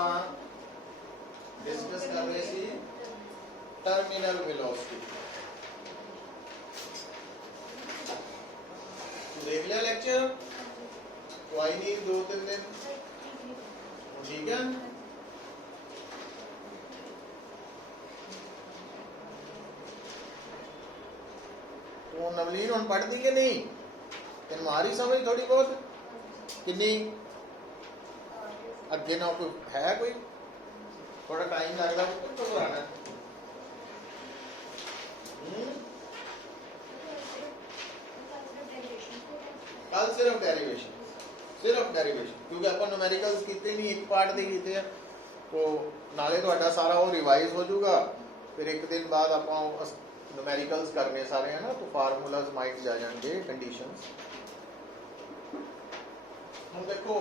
ਆਪਾਂ डिस्कस कर रहे सी टर्मिनल वेलोसिटी। देख लिया लेक्चर? कोई नहीं, 2-3 दिन ठीक है। तो नवलीन हम पढ़ दी कि नहीं? तेन मारी समझ थोड़ी बहुत किन्नी? अगे ना कोई है कोई थोड़ा टाइम लगता है तो घबराना। कल सिर्फ डेरिवेशन क्योंकि अपन न्यूमेरिकल्स कितने नहीं, एक पार्ट दे कीते हैं तो नाले तो सारा वो रिवाइज हो जाऊगा। फिर एक दिन बाद आप न्यूमेरिकल्स करने सारे हैं ना, तो फार्मूलाज माइंड जा जाएंगे, कंडीशंस। हम देखो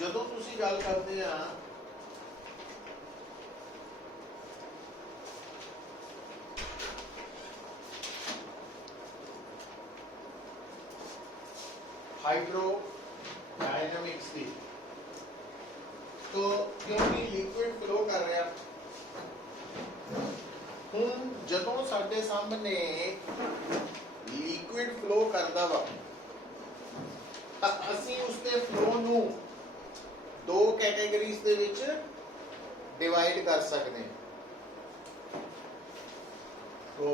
ਜਦੋਂ ਤੁਸੀਂ ਗੱਲ ਕਰਦੇ ਆ हाइड्रोडायनामिक्स की, तो क्योंकि लिक्विड फ्लो कर रहा हुण जदों साडे सामने लिक्विड फ्लो करदा वा तां असीं उसके फ्लो नूं दो कैटेगरीज दे विच डिवाइड कर सकते हैं। तो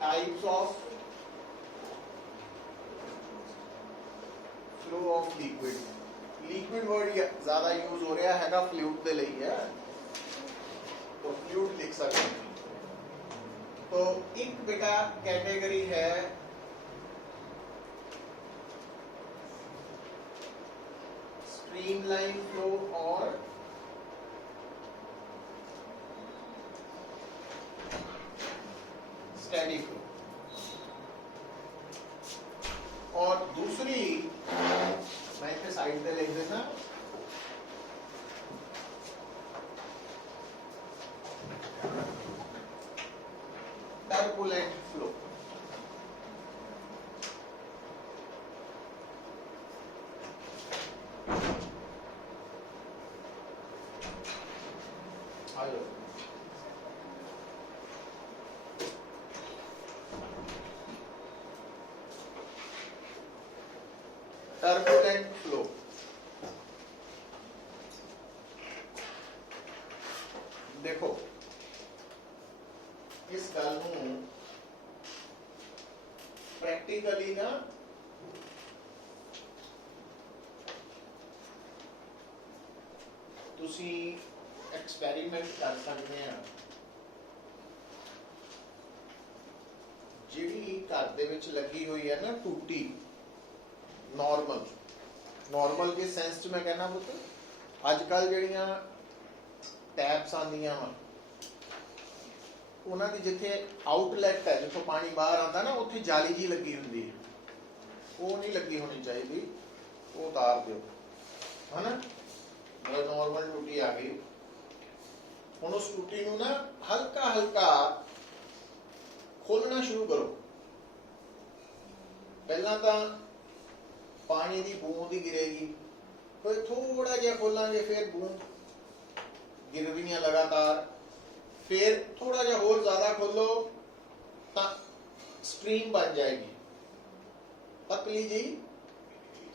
types of flow of liquid word ज्यादा यूज हो रहा है फ्लूइड के लिए है, तो फ्लूइड लिख सकते हैं। तो एक बेटा कैटेगरी है स्ट्रीमलाइन फ्लो और स्टेडी फ्लो, और दूसरी मैं इसे साइड पे लिख देना टर्बुलेंट फ्लो। टर्बुलेंट फ्लो देखो, इस गल नूं प्रैक्टिकली ना तुसी एक्सपेरिमेंट कर सकते हैं। जिहड़ी घर दे विच लगी हुई है ना टूटी, नॉर्मल के सेंस च मैं कहना पुत, अजकल जिहड़ियां टैप्स आंदियां वा उन्हां दी जिथे आउटलैट है, जिथों पानी बाहर आंदा ना, उत्थे जाली जी लगी हुंदी है, वो नहीं लगी होनी चाहिए, वो उतार दो है ना। मतलब नॉर्मल टूटी आ गई, हुण उस टूटी नूं ना हल्का हल्का खोलना शुरू करो। पहला तो पानी की बूंद ही गिरेगी, फिर थोड़ा जिहा खोलांगे, फिर बूंद गिर रही है लगातार, फिर थोड़ा जिहा होर ज्यादा खोलो तो स्ट्रीम बन जाएगी, पतली जी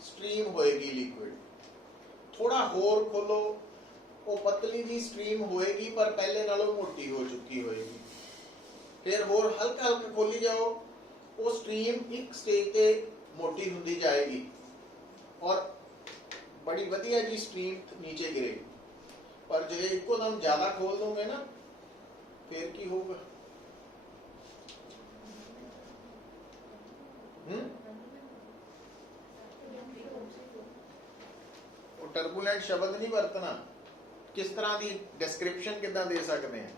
स्ट्रीम होएगी लिक्विड। थोड़ा होर खोलो, वो पतली जी स्ट्रीम होएगी पर पहले नालों मोटी हो चुकी होएगी। फिर होर हल्का हल्का खोली जाओ, वो स्ट्रीम एक स्टेज पे मोटी होती जाएगी और बड़ी वधिया जी स्ट्रीम नीचे गिरेगी। पर जो इको दम ज्यादा खोल दोगे ना, फिर की होगा? टर्बुलेंट शब्द नहीं वरतना, किस तरह की डिस्क्रिप्शन कितना दे सकते हैं?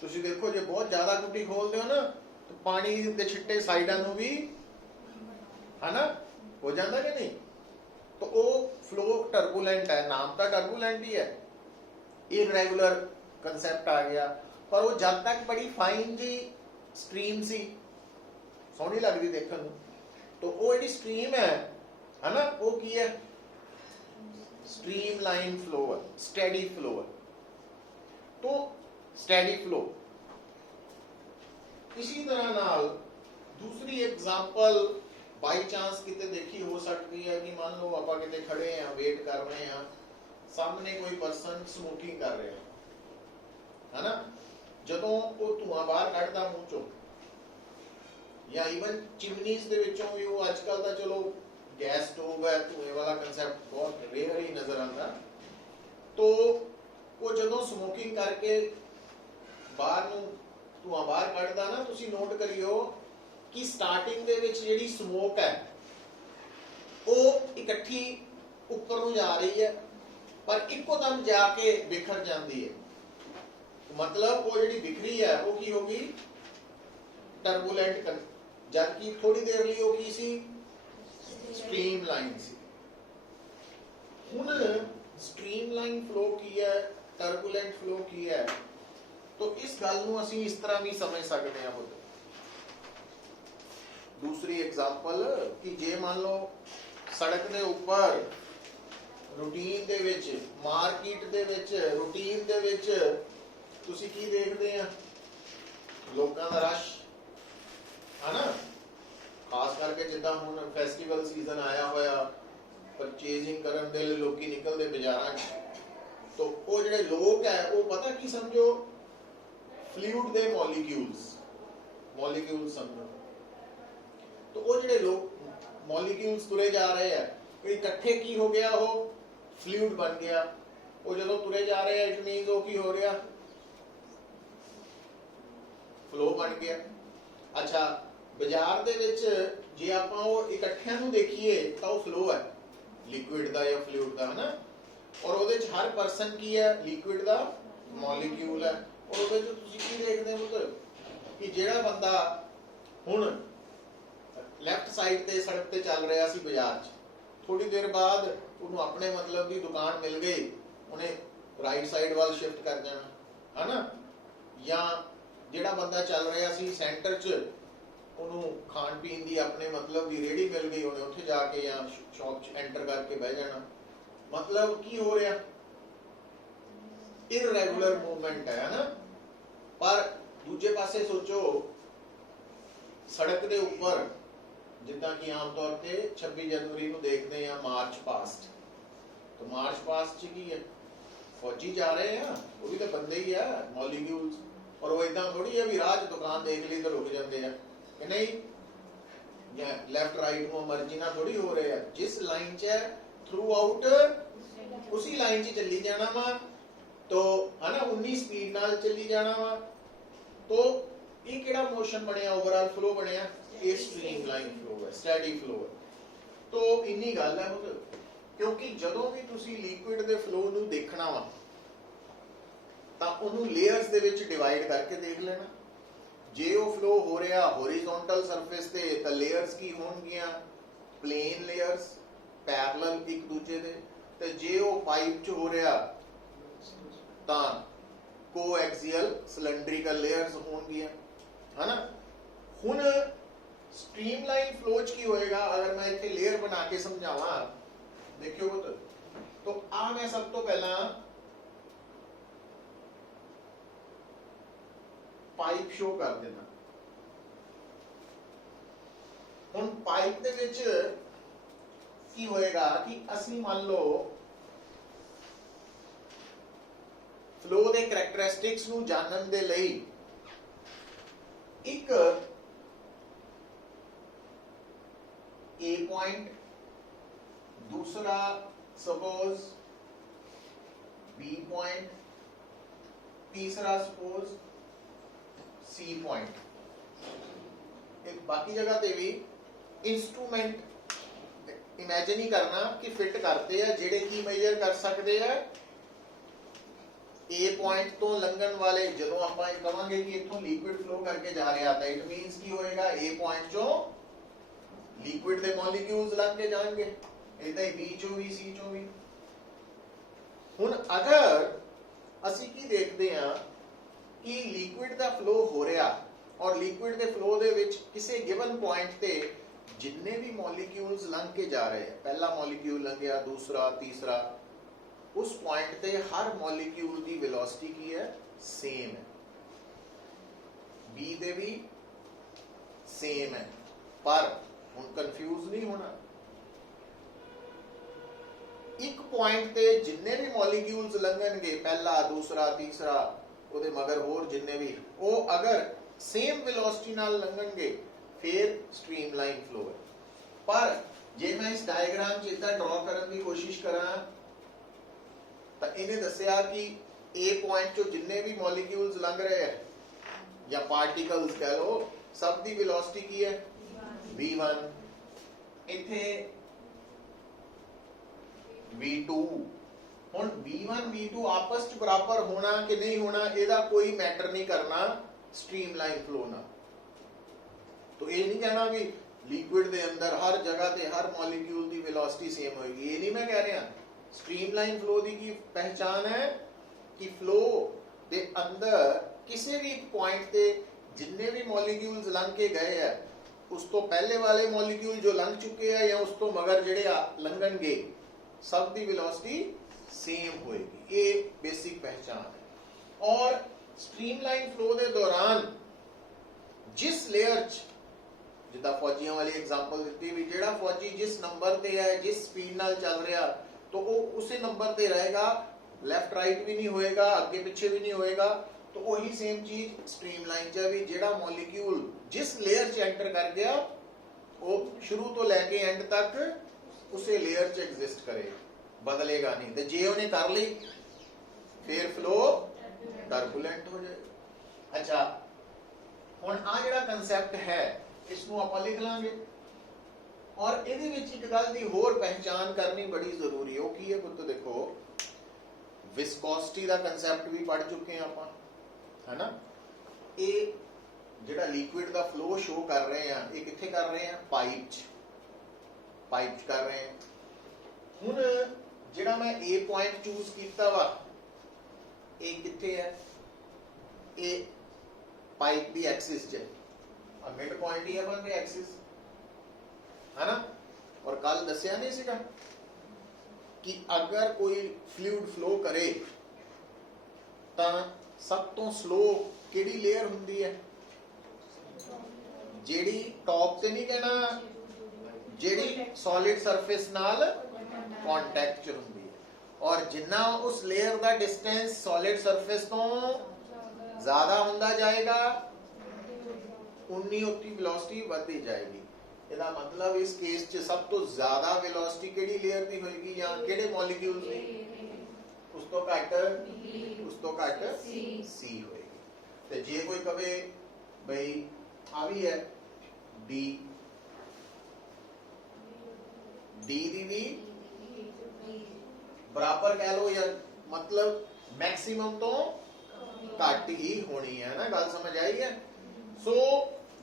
तुसी देखो जो बहुत ज्यादा टूटी खोलते हो ना, तो पानी के छिट्टे साइडा नूं भी है ना हो जाता कि नहीं, तो वो फ्लो टर्बुलेंट है, नाम तो टर्बुलेंट ही है। इरेगुलर कंसेप्ट आ गया। पर वो जब तक बड़ी फाइन जी स्ट्रीम सी, सोहनी लगती देखने नूं, तो वो जी स्ट्रीम है ना, वो की है स्ट्रीम लाइन फ्लो है, स्टैडी फ्लो है। तो स्टैडी फ्लो इसी तरह नाल दूसरी एग्जांपल बाई चांस किते देखी हो सकती है कि मान लो आप किते खड़े हैं, वेट कर रहे हैं, सामने कोई पर्सन स्मोकिंग कर रहे है ना, जदों वो धुआं बाहर कढ़दा मूंह चों, या ईवन चिमनीज दे विचों भी, वो अजकल तो चलो गैस स्टोव है, धुएं वाला कंसैप्ट बहुत रेयर ही नजर आता, तो वो जदों स्मोकिंग करके बाहर नूं धुआं बाहर कढ़दा ना, तुसीं नोट करियो कि स्टार्टिंग दे विच जिहड़ी स्मोक है वो इकट्ठी उपर नूं जा रही है, पर इक्को दम जाके बिखर जाती है। मतलब वो जिहड़ी बिखरी है वो की होगी, टर्बुलेंट, जबकि थोड़ी देर लिए वो की सी, स्ट्रीम लाइन सी। हुण स्ट्रीम लाइन फ्लो की है, टर्बुलेंट फ्लो की है, तो इस गल नूं असीं इस तरह भी समझ सकते हैं। खुद दूसरी एग्जांपल कि जे मान लो सड़क के ऊपर रूटीन दे विच, मार्केट दे विच, रूटीन दे विच तुसीं की देखदे हैं, लोकां दा रश है ना, खास करके जिद्दां हुण फैसटीवल सीजन आया होया, परचेजिंग करन दे लई लोकी निकलदे बाजारां च, तो वो जिहड़े लोग है वो पता की समझो फ्लूइड दे मॉलिक्यूल्स समझो, तो वो जिहड़े लोग मॉलिक्यूल्स तुरे जा रहे हैं, इकट्ठे की हो गया, वो फ्लूइड बन गया, वो जदों तुरे जा रहे हैं इट मीनस वो की हो रहा, फ्लो बन गया। अच्छा, बाजार दे विच जे आपां वो इकट्ठियां नूं देखीए तो वो फ्लो है लिक्विड दा या फ्लूइड दा, है ना, और ਉਹਦੇ ਚ हर पर्सन की है लिक्विड दा मॉलिक्यूल है, और ਉਹਦੇ ਚ ਤੁਸੀਂ ਕੀ ਦੇਖਦੇ ਹੋ कि ਜਿਹੜਾ ਬੰਦਾ ਹੁਣ ਲੈਫਟ ਸਾਈਡ ਤੇ ਸੜਕ ਤੇ ਚੱਲ ਰਿਹਾ ਸੀ ਬਾਜ਼ਾਰ 'ਚ, ਥੋੜੀ ਦੇਰ ਬਾਅਦ ਉਹਨੂੰ ਆਪਣੇ ਮਤਲਬ ਦੀ ਦੁਕਾਨ ਮਿਲ ਗਈ, ਉਹਨੇ ਰਾਈਟ ਸਾਈਡ ਵੱਲ ਸ਼ਿਫਟ ਕਰ ਜਾਣਾ, ਹੈ ਨਾ, ਜਾਂ ਜਿਹੜਾ ਬੰਦਾ ਚੱਲ ਰਿਹਾ ਸੀ ਸੈਂਟਰ 'ਚ, ਉਹਨੂੰ ਖਾਣ ਪੀਣ ਦੀ ਆਪਣੇ ਮਤਲਬ ਦੀ ਰੇਹੜੀ ਮਿਲ ਗਈ, ਉਹਨੇ ਉੱਥੇ ਜਾ ਕੇ ਜਾਂ ਸ਼ਾਪ 'ਚ ਐਂਟਰ ਕਰਕੇ ਬਹਿ ਜਾਣਾ। मतलब की हो रहा, इररेगुलर मूवमेंट है ना। पर दूजे पासे सोचो सड़क के ऊपर जिदा कि आमतौर पर 26 जनवरी को देखते हैं मार्च पास्ट, तो मार्च पास्ट की है फौजी जा रहे हैं, वो भी तो बंदे ही है मॉलिक्यूल्स, और वो इदा थोड़ी है भी राह दुकान देख ली तो रुक जाते हैं कि नहीं, या लैफ्ट राइट को मर्जी ना थोड़ी हो रहे हैं, जिस लाइन च है थ्रू आउट उसी लाइन च चली जाना वा, तो है ना 19 स्पीड नाल चली जाना वा, तो ये केड़ा मोशन बनया, ओवरऑल फ्लो बनया, ये स्ट्रीम लाइन फ्लो है, स्टैडी फ्लो है। तो इन्नी गल है खुद, क्योंकि जदों भी तुसी लिक्विड दे फ्लो नूं देखना वा तां उहनूं लेयर्स दे विच डिवाइड करके देख लेना। जे वो फ्लो हो रहा हॉरिजॉन्टल सरफेस ते तां लेयर्स की होणगियां, प्लेन लेयर्स पैरेलल एक दूजे दे, ते जे वो पाइप च हो रहा तां कोएक्सियल सिलेंड्रिकल लेयर्स होणगियां, है ना। हुण स्ट्रीम लाइन फ्लो च की होएगा, अगर मैं इत्थे लेयर बना के समझावां, देखियो तो आ मैं सब तो पहला पाइप शो कर देना। हुण पाइप दे विच की होएगा कि असी मान लो फ्लो दे करैक्टरिस्टिक्स नूं जानन दे लई एक ए पॉइंट, दूसरा सपोज बी पॉइंट, तीसरा सपोज सी पॉइंट, एक बाकी जगह ते भी इंस्ट्रूमेंट इमेजिन ही करना कि फिट करते हैं जेडे की मेजर कर सकते हैं ए पॉइंट तो लंघन वाले, जो आप कहांगे कि इथों लिक्विड फ्लो करके जा रहा था, इट मींस की होएगा ए पॉइंट चो लिक्विड दे मॉलिक्यूल्स लंघ के जाएंगे, इदा ही बी चो भी सी चो भी। हुण अगर असी की देखते हैं कि लिक्विड का फ्लो हो रहा और लिक्विड के फ्लो दे विच किसी गिवन पॉइंट ते जिन्ने भी मॉलिक्यूल्स लंघ के जा रहे हैं, पहला मॉलिक्यूल लंघिया, दूसरा, तीसरा, उस पॉइंट ते हर मॉलिक्यूल की वेलोसिटी की है, सेम है। बी दे भी सेम है, पर हुण कंफ्यूज नहीं होना। एक पॉइंट ते जिन्ने भी मॉलिक्यूल्स लंघणगे, पहला, दूसरा, तीसरा, ਉਹਦੇ मगर होर जिन्ने भी, वो अगर सेम वेलोसिटी नाल लंघणगे फिर स्ट्रीमलाइन फ्लो है। पर जे मैं इस डायग्राम च इदा ड्रॉ करने की कोशिश करा तो इन्हें दसिया कि ए पॉइंट चो जिन्ने भी मॉलिक्यूल्स लंघ रहे हैं या पार्टिकल्स कह लो, सब दी वेलोसिटी की है v1, इथे v2। ਹੁਣ v1 v2 आपस च बराबर होना कि नहीं होना, ਇਹਦਾ कोई मैटर नहीं करना स्ट्रीमलाइन फ्लो ना। तो ये नहीं कहना भी लिक्विड के अंदर हर जगह ते हर मॉलिक्यूल की वेलोसिटी सेम होगी, ये नहीं मैं कह रहा। स्ट्रीमलाइन फ्लो की पहचान है कि फ्लो के अंदर किसी भी पॉइंट ते जिन्ने भी मॉलिक्यूल्स लंघ के गए हैं, उस तो पहले वाले मॉलिक्यूल जो लंघ चुके हैं या उस तो मगर जेड़े लंघणगे, सब की वेलोसिटी सेम होएगी। ये बेसिक पहचान है। और स्ट्रीमलाइन फ्लो के दौरान जिस लेयर जिदा फौजियों वाली एग्जांपल दी भी, जेड़ा फौजी जिस नंबर ते है, जिस स्पीड नाल चल रहा, तो वो उसी नंबर ते रहेगा, लेफ्ट राइट भी नहीं होएगा, आगे पीछे भी नहीं होएगा। तो वही सेम चीज स्ट्रीमलाइन च भी, जेड़ा मॉलिक्यूल जिस लेयर च एंटर कर गया, वो शुरू तो लैके एंड तक उसे लेयर च एग्जिस्ट करेगा, बदलेगा नहीं। तो जे उन्हें कर ली फिर फ्लो टर्बुलेंट हो जाए। अच्छा, हुण आ जिहड़ा कंसैप्ट है इसनूं आपां लिख लांगे। और इहदे विच एक गल दी होर पहचान करनी बड़ी जरूरी है। वो की है पुत्त, देखो विस्कोसिटी दा कंसैप्ट भी पढ़ चुके हैं आपां, है ना। ये जिहड़ा लिक्विड दा फ्लो शो कर रहे हैं, ये कित्थे कर रहे हैं, पाइप च कर रहे हैं। हुण जिहड़ा मैं ए पॉइंट चूज किया वा, ये कित्थे है, ये पाइप दी एक्सिस च है, मिड पॉइंट ही है बन रही एक्सिस, है ना। और कल दसिया नहीं सीगा कि अगर कोई फ्लूइड फ्लो करे तो सब तो स्लो किहड़ी लेयर हुंदी है, जेड़ी टॉप से नहीं कहना, जेड़ी सॉलिड सरफेस नाल कॉन्टैक्ट च हुंदी है। और जिन्ना उस लेयर का डिस्टेंस सॉलिड सरफेस तो ज्यादा हुंदा जाएगा, उन्नी उसकी वेलोसिटी बढ़ती जाएगी। इसका मतलब इस केस च सब तो ज्यादा वेलोसिटी किहड़ी लेयर दी होएगी या किहड़े मॉलिक्यूल दी, उस तो घट सी होएगी। ते जे कोई कहे भाई आ भी है डी दी भी बराबर कह लो, या मतलब मैक्सिमम तो घट ही होनी है ना, गल समझ आई है। सो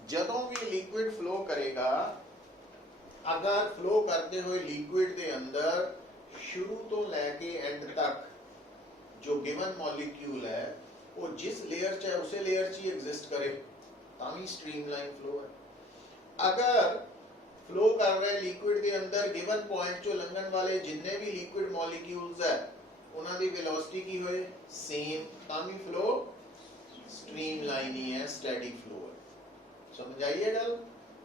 जदों भी लिक्विड फ्लो करेगा, अगर फ्लो करते हुए लिक्विड के अंदर शुरू तो लैके एंड तक जो गिवन मॉलिक्यूल है वो जिस लेयर च है उसे लेयर च ही एग्जिस्ट करे, तामी स्ट्रीमलाइन फ्लो है। अगर फ्लो कर रहे लिक्विड के अंदर गिवन पॉइंट चो लंघन वाले जिन्ने भी लिक्विड मॉलिक्यूल्स है उन्हां दी वेलोसिटी की होए सेम, तामी फ्लो स्ट्रीमलाइन ही है, स्टेडी फ्लो है। समझ आई है गल।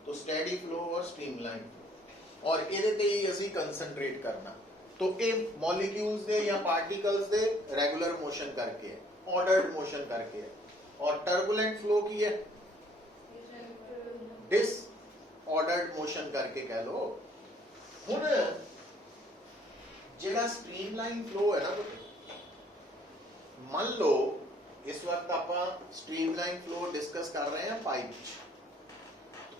तो स्टेडी फ्लो और स्ट्रीमलाइन फ्लो, और इहदे ते ही असीं कंसंट्रेट करना। तो ये मॉलिक्यूल्स दे या पार्टिकल्स दे रेगुलर मोशन करके है, ऑर्डर्ड मोशन करके है। और टर्बुलेंट फ्लो की है, डिसऑर्डर्ड मोशन करके कह लो। हुण जिहड़ा स्ट्रीमलाइन फ्लो है ना, मान लो इस वक्त आपां स्ट्रीमलाइन फ्लो डिस्कस कर रहे हैं पाइप।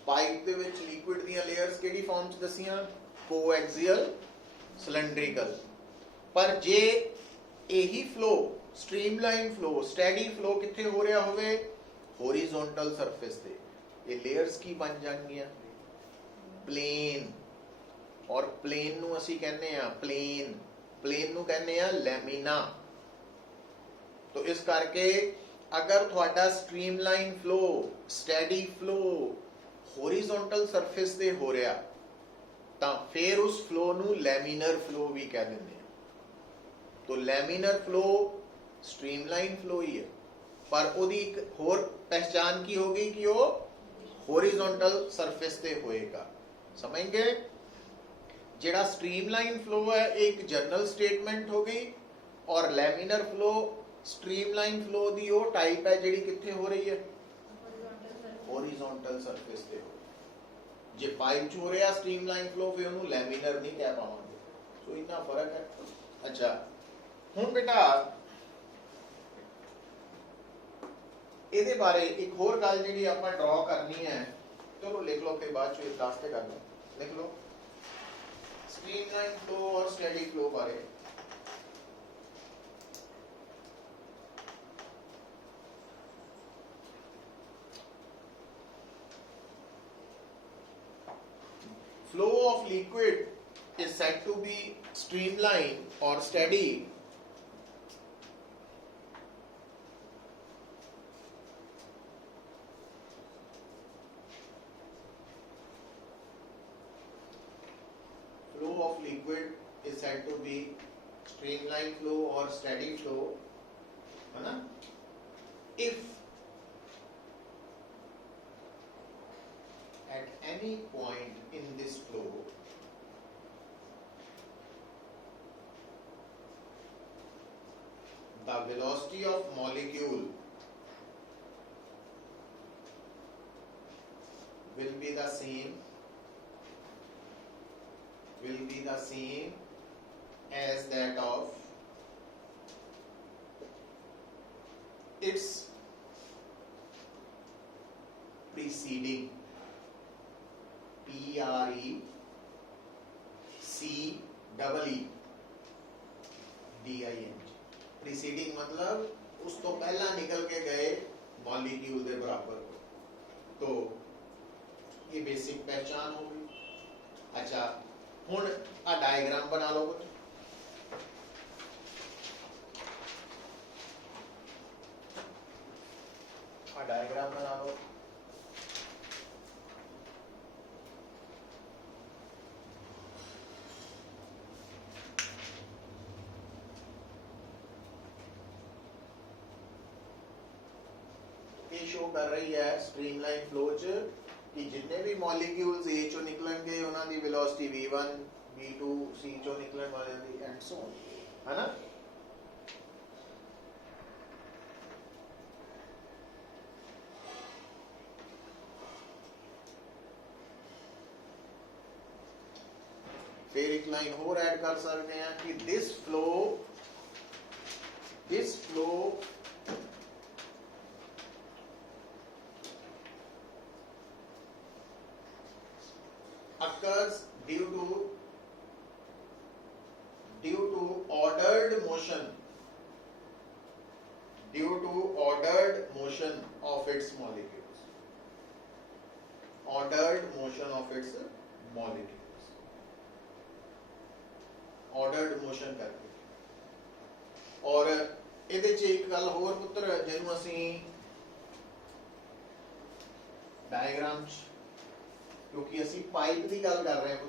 पाइप दे विच लिक्विड दीयां लेयर्स किहड़ी फॉर्म च दसियां, कोएक्सियल, सिलेंड्रिकल। पर जे यही flow streamline flow, steady flow कित्थे हो रहा होवे, हॉरिजॉन्टल सरफेस ते, ये लेयर्स की बन जाएंगियां, प्लेन। और प्लेन नू असी कहने आ प्लेन, प्लेन नू कहने आ लैमिना। तो इस करके अगर थोड़ा streamline flow steady flow horizontal surface ते हो रहा ਤਾਂ फिर उस फ्लो ਨੂੰ लैमिनर फ्लो भी कह ਦਿੰਦੇ ਆ। तो लैमिनर फ्लो स्ट्रीमलाइन फ्लो ही है, पर ਉਹਦੀ ਇੱਕ ਹੋਰ पहचान की होगी कि वो होरिजोनटल सरफेस ते होएगा। समझ गए? जेड़ा स्ट्रीमलाइन फ्लो है एक जनरल स्टेटमेंट हो गई, और लैमिनर फ्लो स्ट्रीमलाइन फ्लो दी वो टाइप है जेड़ी कित्थे हो रही है, होरिजोनटल सरफेस ते हो। जे पाइप च हो रहा स्ट्रीमलाइन फ्लो फिर उन्होंने लैमिनर नहीं कह पावांगे। तो इतना फर्क है। अच्छा हुण बेटा ਇਹਦੇ बारे एक होर गल जिहड़ी आपां ड्रॉ करनी है, चलो लिख लो फिर बाद च दस ते कर लो। लिख लो स्ट्रीमलाइन फ्लो और स्टेडी फ्लो बारे। Flow of liquid is said to be streamlined or steady liquid is said to be streamlined flow or steady flow, है ना? If at any point in this flow the velocity of molecule will be the same as that of its preceding PRECEEDING preceding मतलब उस तो पहला निकल के गए molecule के बराबर। तो ये बेसिक पहचान होगी। अच्छा हुण आ डायग्राम बना लो। आ डायग्राम बना लो। ये शो कर रही है स्ट्रीमलाइन फ्लो च कि जितने भी मॉलिक्यूल्स ए चो निकलणगे उन्हां the velocity v1 v2 c चो निकलण वाले दी एंड सो ऑन, है ना? फिर एक लाइन और ऐड कर सकते हैं कि this flow occurs due to ordered motion of its molecules, ordered motion करके। और ਇਹਦੇ ਚ ਇੱਕ ਗੱਲ ਹੋਰ ਪੁੱਤਰ ਜਿਹਨੂੰ ਅਸੀਂ डायग्राम क्योंकि असी पाइप की गल कर रहे हैं।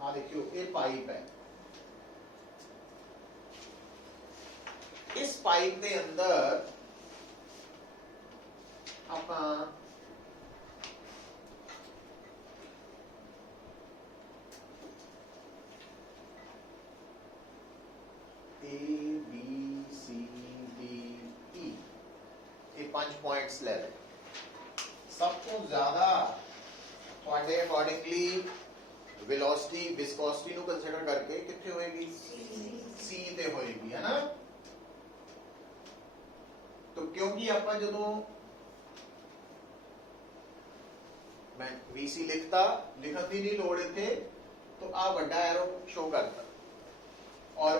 हाँ देखियो ये पाइप है, इस पाइप के अंदर आपां A B C D E ये 5 पॉइंट्स ले लें। सब तो ज्यादा थोड़े अकॉर्डिंगली वेलोसिटी विस्कोसिटी नु कंसीडर करके कितने होएगी सी ते होएगी, है ना? तो क्योंकि ਆਪਾਂ ਜਦੋਂ मैं VC लिखता लिखन की नहीं लोड़ इथे, तो आ बड़ा एरो शो करता और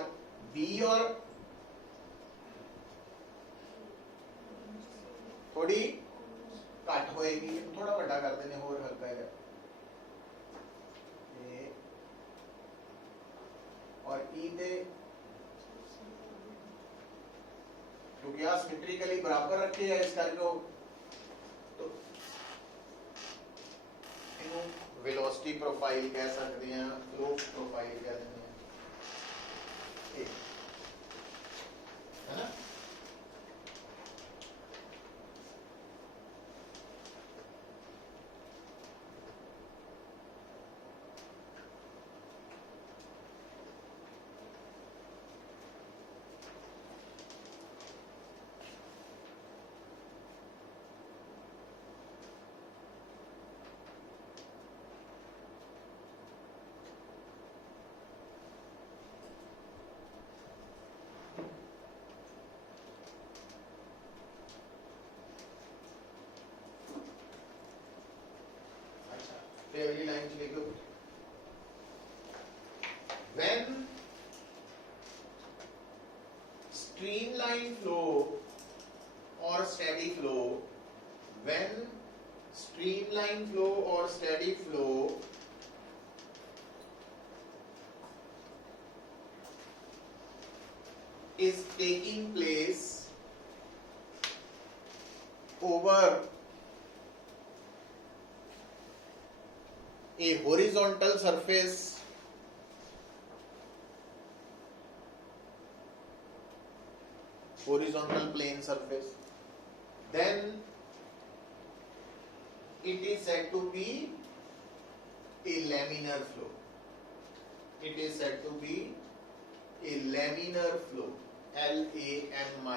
B और थोड़ी घट होएगी, थोड़ा बड़ा कर देने होर हल्का है और ई दे क्योंकि आ सिमेट्रिकली बराबर रखे है, इस करके तो इनू वेलोसिटी प्रोफाइल कह सकते हैं, फ्लो प्रोफाइल कह सकते हैं, है ना। अगली लाइन लिखो, when streamline flow or steady flow, when streamline flow or steady flow is taking place over a horizontal surface, horizontal plane surface, then it is said to be a laminar flow. It is said to be a laminar flow, LAMINAR,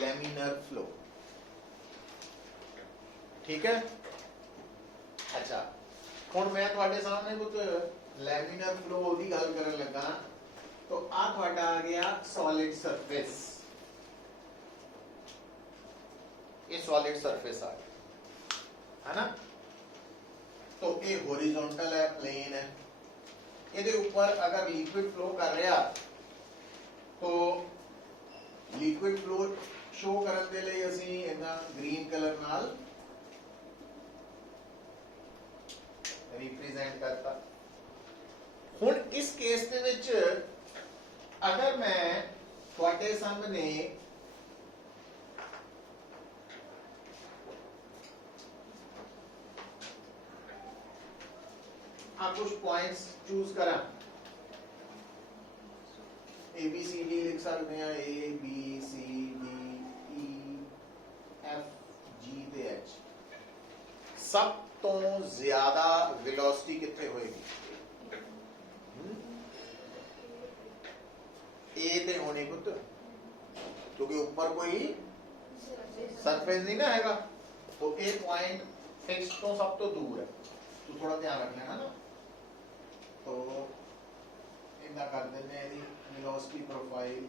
laminar flow. ठीक है। अच्छा, हुण मैं तुहाडे सामने कुछ laminar flow दी गल करन लगा, तो आ तुहाडा आ गया सॉलिड सरफेस, ये सॉलिड सरफेस आ गया, है ना। तो ये हॉरिजॉन्टल है, प्लेन है, ये ऊपर अगर लिक्विड फ्लो कर रहा तो लिक्विड फ्लो शो करन दे लई असीं इहदा ग्रीन कलर नाल रिप्रेजेंट करता। हुण इस केस दे विच अगर मैं तुहाडे सामने कुछ पॉइंट्स चूज करा, ABCD लिख सकते हैं, ABCDEFG ते H। सब तो ज्यादा वेलोसिटी कितने होएगी, ए ते होने को, तो क्योंकि ऊपर कोई सरफेस नहीं ना हैगा, तो ए पॉइंट फिक्स तो सब तो दूर है, तो थोड़ा ध्यान रख लेना ना। तो इतना कर देते हैं वेलोसिटी प्रोफाइल,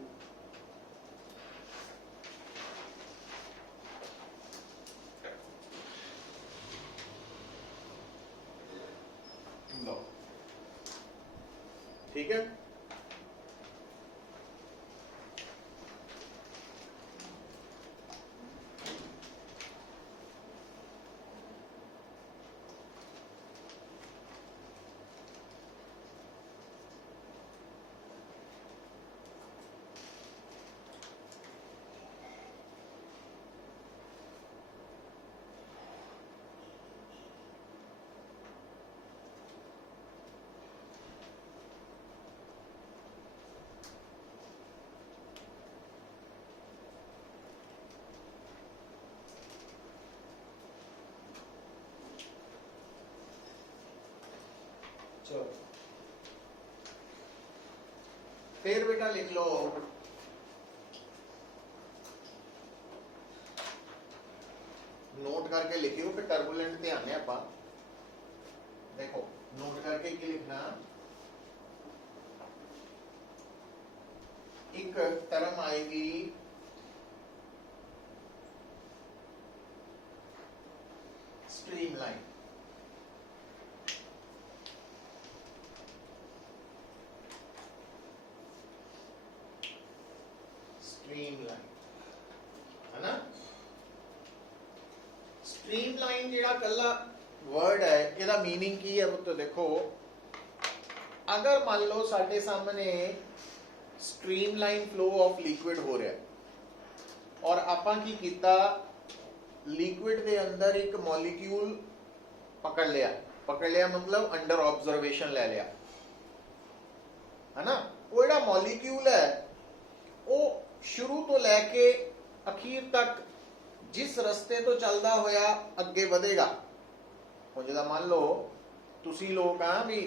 लो ठीक है। चलो फिर बेटा लिख लो, नोट करके लिखियो, फिर टर्बुलेंट ध्यान है आप देखो, नोट करके की लिखना, एक टर्म आएगी स्ट्रीमलाइन, स्ट्रीमलाइन है ना। स्ट्रीमलाइन जेड़ा कल्ला वर्ड है, ਇਹਦਾ मीनिंग की है पुत्र देखो, अगर मान लो साडे सामने स्ट्रीमलाइन फ्लो ऑफ लिक्विड हो रहा है, और आपां की कीता लिक्विड दे अंदर एक मॉलिक्यूल पकड़ लिया मतलब अंडर ऑब्जर्वेशन ले लिया है ना। वो जिहड़ा मॉलिक्यूल है वो शुरू तो लैके अखीर तक जिस रस्ते तो चलदा होया अगे बढ़ेगा। हुण जिद्दां मान लो तुसी लोग आ भी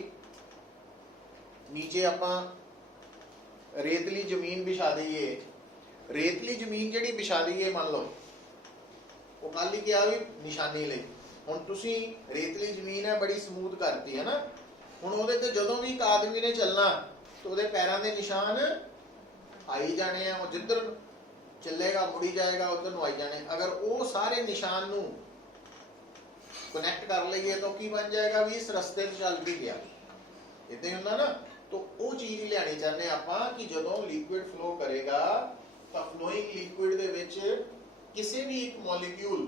नीचे आपां रेतली जमीन बिछा दईए, रेतली जमीन जिहड़ी बिछा दईए मान लो वो कल ही क्या भी निशानी लई। हुण तुसी रेतली जमीन है बड़ी समूथ करती है ना, हुण उहदे ते जदों भी एक आदमी ने चलना तो उहदे पैरां दे निशान आई जाने हैं, वो जिधर चलेगा मुड़ी जाएगा उधर नूं आई जाने। अगर वो सारे निशान नूं कनैक्ट कर लईए तो की बन जाएगा भी इस रस्ते ते चल भी गया, इदां ही हुंदा ना। तो वो चीज लियानी चाहते आपां कि जदों लिक्विड फ्लो करेगा तो फ्लोइंग लिक्विड दे विच किसी भी एक मॉलिक्यूल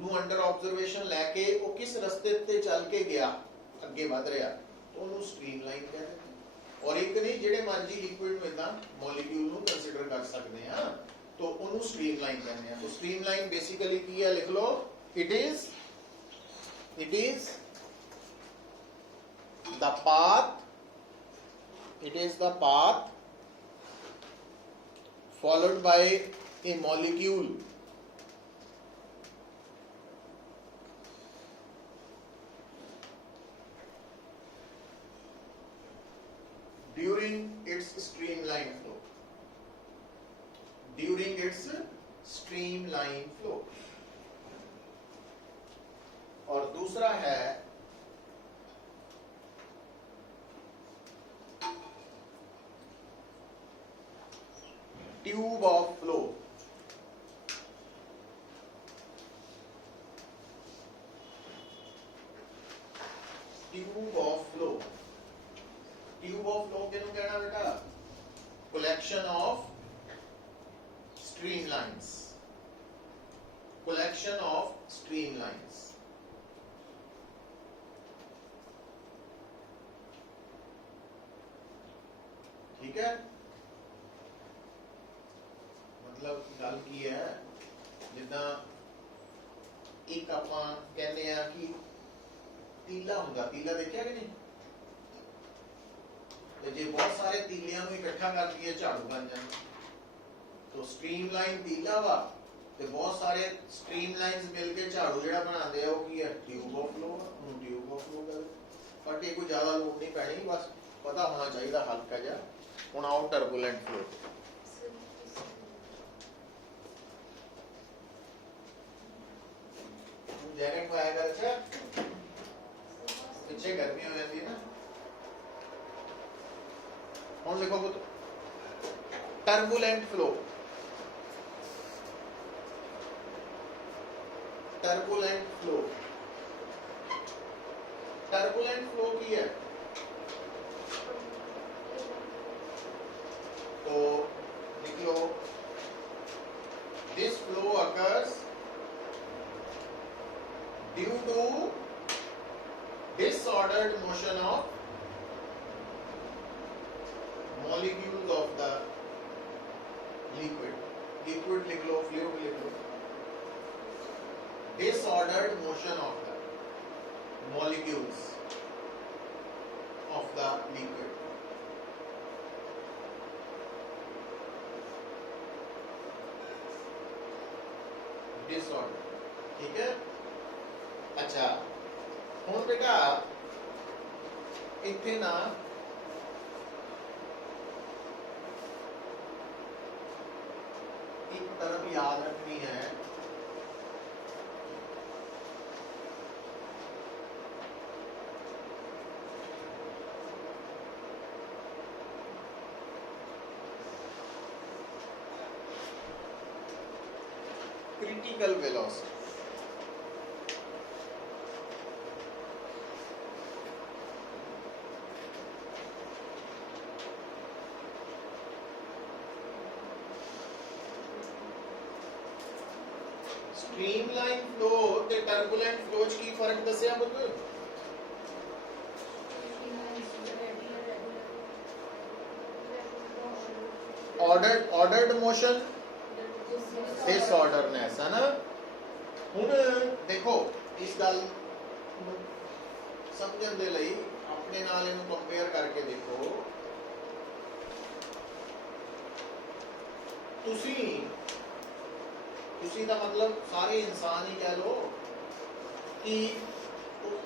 नूं अंडर ऑब्जर्वेशन लैके वो किस रस्ते ते चल के गया अगे बढ़ रहा तो उन्होंने स्ट्रीमलाइन कहते हैं। और एक नहीं जिहड़े मर्जी लिक्विड नूं इदां मॉलिक्यूल नूं कंसीडर कर सकते हैं तो उन्होंने स्ट्रीमलाइन कहते हैं। तो स्ट्रीमलाइन बेसिकली की है, लिख लो, it is the path followed by a molecule during its streamline flow। और दूसरा है tube of flow. Tube of flow किहनूं कहना बेटा? Collection of streamlines. ठीक है, मतलब गल की है जिद्दां एक आपां कहने आ कि तीला हुंदा, तीला देखिया कि नहीं? तो जे बहुत सारे तीलियां नूं इकट्ठा कर दिए झाड़ू बन जाए। तो स्ट्रीमलाइन तीला वा ते बहुत सारे स्ट्रीमलाइंस मिलके झाड़ू जिहड़ा बनाते हैं वो की है? Tube of flow. Tube of flow कर पर कोई ज्यादा लोड नहीं पैनी, बस पता होना चाहिए हल्का जा। हुण आओ टर्बुलेंट फ्लो। जैकेट पाया कर, अच्छा पीछे गर्मी हो जाती है ना। हुण लिखो पुत्र, टर्बुलेंट फ्लो। टर्बुलेंट फ्लो की है तो लिख लो, this flow occurs due to disordered motion of molecules of the liquid लिख लो, fluid लिख लो, disordered motion of the molecules of the liquid। disorder, ठीक है। अच्छा हुण बेटा इत्थे ना एक तरफ याद रखनी है, क्रिटिकल वेलोसिटी। स्ट्रीमलाइन फ्लो ते टर्बुलेंट फ्लो च की फर्क दस्या पुत्र? ऑर्डर्ड मोशन डिसऑर्डरनेस है ना। हुण देखो इस गल समझण दे लई अपने नाल इहनूं कंपेयर करके देखो। तुसी दा मतलब सारे इंसान ही कह लो कि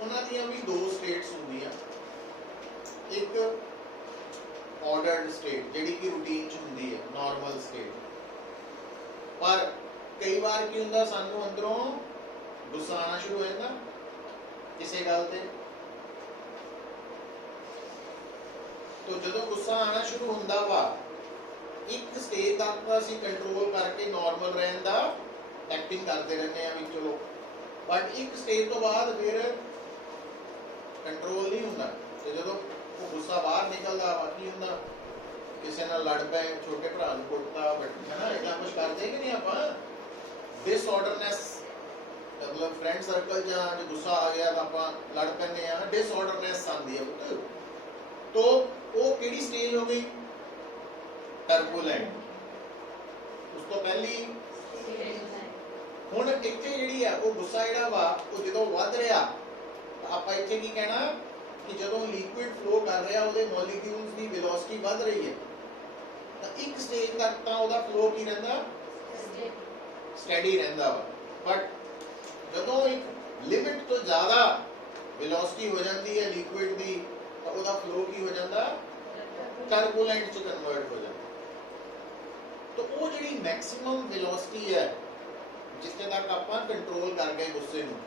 उन्हां दियां भी दो स्टेट्स हुंदियां, एक ऑर्डर्ड स्टेट जिहड़ी कि रूटीन च हुंदी है, नॉर्मल स्टेट। पर कई बार की हुंदा सानू अंदरों गुस्सा आना शुरू हो जाता किसी गल ते। तो जदों गुस्सा आना शुरू हुंदा वा, एक स्टेज तक तो असीं कंट्रोल करके नॉर्मल रहन दा एक्टिंग करते रहने भी चलो, बट एक स्टेज तो बाद फिर कंट्रोल नहीं हुंदा। ते जदों वो गुस्सा बाहर निकलदा वा की हुंदा, किसी नाल लड़ पे, छोटे भरा नूं कुटता, है ना, इतना कुछ करते कि नहीं आपां। डिसऑर्डरनेस मतलब फ्रेंड सर्कल जां जो गुस्सा आ गया तो आपां लड़ पैंदे आ, डिसऑर्डरनेस आंदी है पुੱਤ। तो वो किहड़ी स्टेज हो गई? टर्बूलेंट। उस तो पहली हुण इत्थे जिहड़ी है वो गुस्सा जिहड़ा वा वो जदों वध रिहा तां आपां इत्थे की कहना कि जदों लिक्विड फ्लो कर रहा ਉਹਦੇ ਮੋਲੀਕਿਊਲਸ ਦੀ ਵੈਲੋਸਿਟੀ ਵੱਧ ਰਹੀ ਹੈ ਤਾਂ ਇੱਕ ਸਟੇਜ ਤੱਕ ਤਾਂ ਉਹਦਾ ਫਲੋ ਕੀ ਰਹਿੰਦਾ? ਸਟੈਡੀ ਰਹਿੰਦਾ ਵਾ। ਬਟ ਜਦੋਂ ਇੱਕ ਲਿਮਿਟ ਤੋਂ ਜ਼ਿਆਦਾ ਵੈਲੋਸਿਟੀ ਹੋ ਜਾਂਦੀ ਹੈ ਲਿਕੁਇਡ ਦੀ ਤਾਂ ਉਹਦਾ ਫਲੋ ਕੀ ਹੋ ਜਾਂਦਾ? ਟਰਬੂਲੈਂਟ ਚ ਕਨਵਰਟ ਹੋ ਜਾਂਦਾ। ਤਾਂ ਉਹ ਜਿਹੜੀ ਮੈਕਸਿਮਮ ਵੈਲੋਸਿਟੀ ਹੈ ਜਿੱਥੇ ਤੱਕ ਆਪਾਂ ਕੰਟਰੋਲ ਕਰ ਗਏ ਗੁੱਸੇ ਨੂੰ,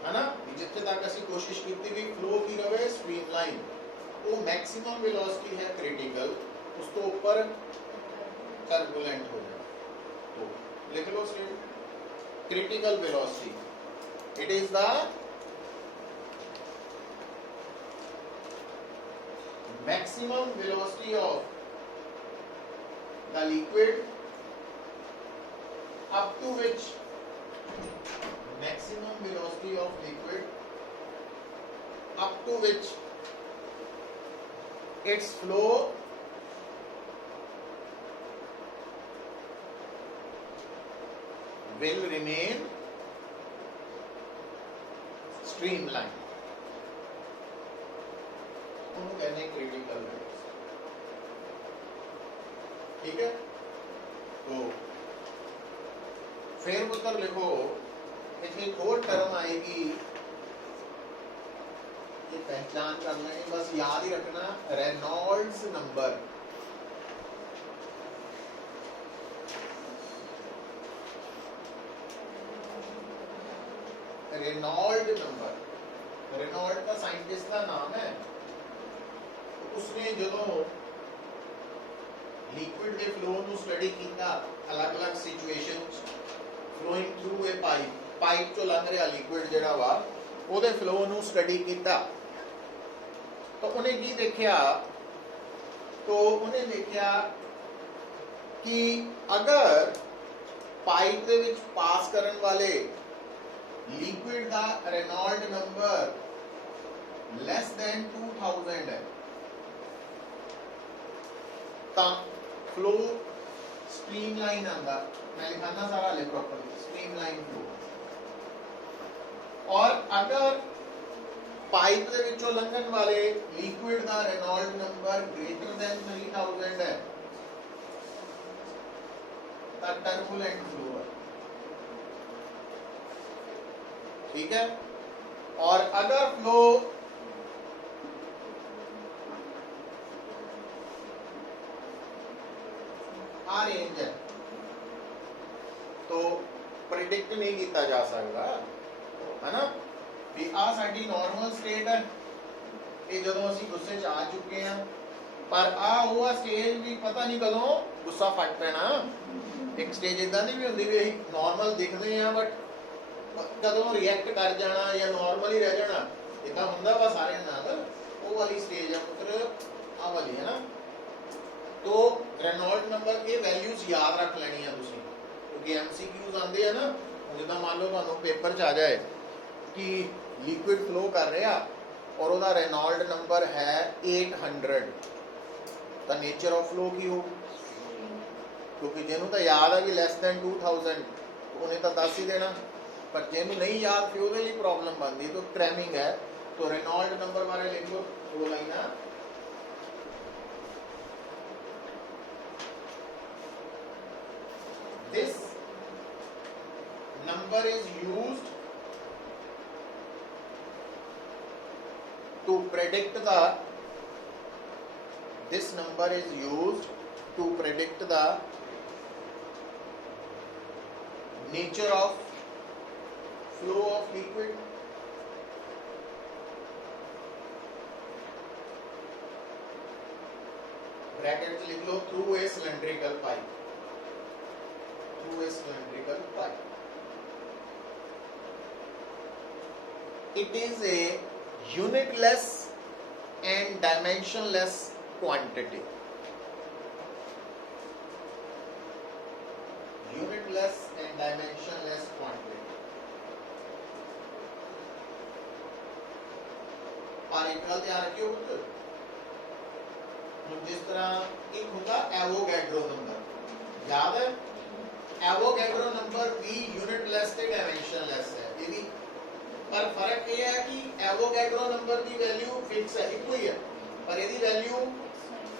है ना, जिथे तक असी कोशिश की भी फ्लो की रहे स्ट्रीमलाइन, वो मैक्सिमम वेलोसिटी है क्रिटिकल, उस तो ऊपर टर्बुलेंट हो जाए। तो लिख लो state critical velocity, it is the maximum velocity of the liquid up to which maximum velocity of liquid up to which its flow will remain streamlined, उन्होंने कहने क्रिटिकल वेलोसिटी। ठीक है, तो फिर उत्तर लिखो, इसमें एक और टर्म आएगी, ये पहचान करना है, बस याद ही रखना, Reynolds number. Reynold number, Reynold का साइंटिस्ट का नाम है। उसने जो लिक्विड के फ्लो ਨੂੰ स्टडी किया अलग-अलग situations, flowing through a pipe चो लंघ रहा लिक्विड जिहड़ा वा ਉਹਦੇ फ्लो ਨੂੰ स्टडी किया। तो उन्हें की देखा, तो उन्हें देखा कि अगर पाइप दे विच पास करन वाले लिक्विड का रेनॉल्ड नंबर लेस दैन 2000 है तां फ्लो स्ट्रीमलाइन आंदा। मैं लिखाना सारा ले प्रॉपर्ली, स्ट्रीमलाइन फ्लो। और अगर पाइप दे विचों लंघन वाले लिक्विड का रेनॉल्ड नंबर ग्रेटर देन 3000 है तां टर्बुलेंट फ्लो है। ठीक है, और अगर फ्लो आ रेंज है तो प्रिडिक्ट नहीं किया जा सकता, है ना, भी आ साडी नॉर्मल स्टेट है, ये जदों असीं गुस्से च आ चुके हैं, पर आ वो स्टेज भी पता नहीं कदों गुस्सा फट पैना। एक स्टेज इदां दी भी हुंदी भी असीं नॉर्मल दिखदे हैं बट कदों रिएक्ट कर जाना या नॉर्मल ही रह जाना, इदां हुंदा वा सारे नाल। वो वाली स्टेज है पुत्र, आ वाली है ना। तो रेनॉल्ड नंबर के वैल्यूज याद रख लेनी है तुसीं, क्योंकि एमसीक्यूज आते हैं ना। जिदा मान लो तुहानूं पेपर च आ जाए कि लिक्विड फ्लो कर रहा और उसका रेनॉल्ड नंबर है 800, तो नेचर ऑफ फ्लो की हो क्योंकि जिन्हों तो याद है कि लैस दैन 2000 उन्हें तो दस ही देना, पर जिन्हों नहीं याद फिर वो प्रॉब्लम बनती है। तो क्रैमिंग है। तो रेनॉल्ड नंबर बारे लिख लो 2 लाइना। This number is used to predict the this number is used to predict the nature of flow of liquid, brackets लिख लो, through a cylindrical pipe, through a cylindrical pipe. It is a unitless and dimensionless quantity. Unitless and dimensionless quantity. और एक गल ध्यान रखियो पुत्र, जिस तरह एक होता एवोगैड्रो नंबर, याद है? एवोगैड्रो नंबर भी यूनिटलेस ते डायमेंशनलेस है। ये भी पर फर्क ये है कि एवोगैड्रो नंबर की वैल्यू फिक्स है, एक ही है, पर यदि वैल्यू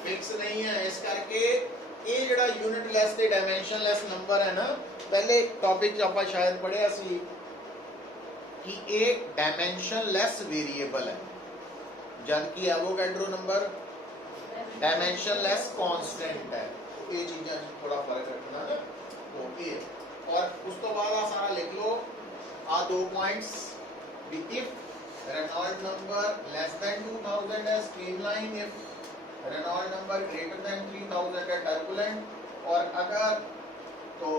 फिक्स नहीं है। इस करके ये जड़ा यूनिटलेस ते डायमेंशनलेस नंबर है ना, पहले टॉपिक आप शायद पढ़िया सी कि एक डायमेंशनलेस वेरिएबल है, जबकि एवोगैड्रो नंबर डायमेंशनलेस कांस्टेंट है। तो ये चीजें थोड़ा फर्क रखना ना। ओके, और उस तो बाद आ सारा लिख लो आ 2 points. If Reynold number less than 2000 है streamline, if Reynold number greater than 3000 है टर्बुलेंट, और अगर तो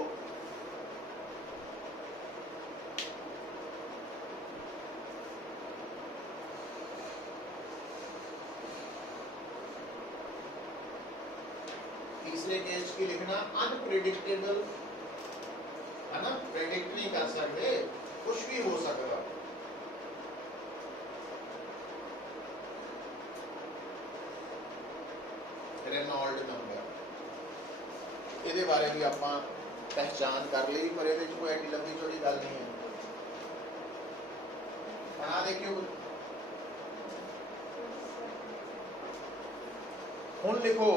तीसरे केस की लिखना अनप्रेडिक्टेबल है ना, प्रेडिक्ट नहीं कर सकते, कुछ भी हो सकता। रेनॉल्ड नंबर ये बारे भी आप पहचान कर ली, पर ये कोई एडी लंबी चौड़ी गल नहीं है। बना देखियो हुण लिखो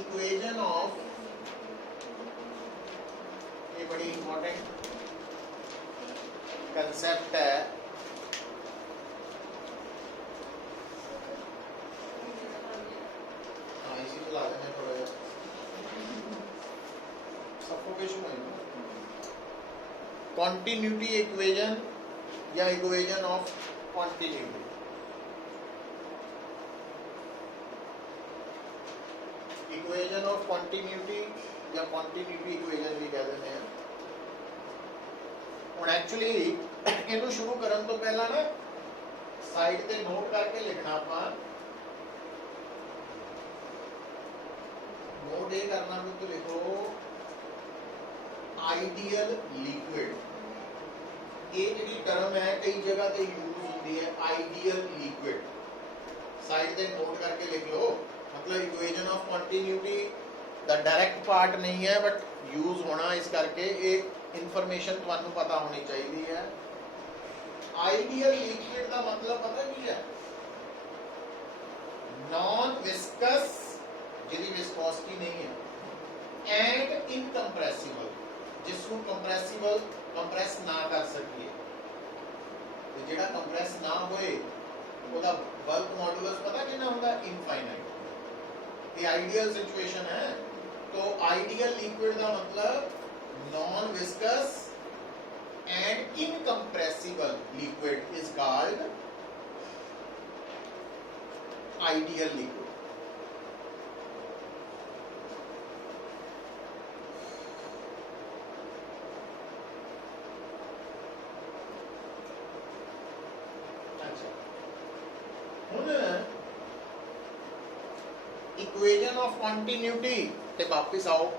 इक्वेशन ऑफ, ये बड़ी इंपॉर्टेंट कंसेप्ट है। हाँ इसी को ला देंगे थोड़ा सफोकेशन है। कॉन्टिन्यूटी इक्वेशन या equation of continuity, equation of continuity या कॉन्टिन्यूटी इक्वेशन भी कह देते हैं। और एक्चुअली इनू शुरू करने तो पहला ना साइड पे नोट करके लिखना, आप नोट ये करना तो लिखो आइडियल लिक्विड। ये जी टर्म है कई जगह पे यूज होती है, आइडियल लिक्विड। साइड पे नोट करके लिख लो, मतलब equation of continuity the direct part नहीं है बट यूज होना, इस करके एक इंफॉर्मेशन तुहानू पता होनी चाहिए है। आइडियल लिक्विड का मतलब पता की है? नॉन विस्कस, जिसकी विस्कोसिटी नहीं है, एंड इनकंप्रेसिबल, जिसको कंप्रेसिबल कंप्रेस ना कर सकिए। तो जेड़ा कंप्रेस ना होए ओदा बल्क मॉडुलस पता कितना होता है? इनफाइनाइट। ये आइडियल सिचुएशन है। तो आइडियल लिक्विड का मतलब non viscous and incompressible liquid is called ideal liquid. अच्छा, हुन इक्वेशन ऑफ कॉन्टिन्यूटी ते वापस आओ,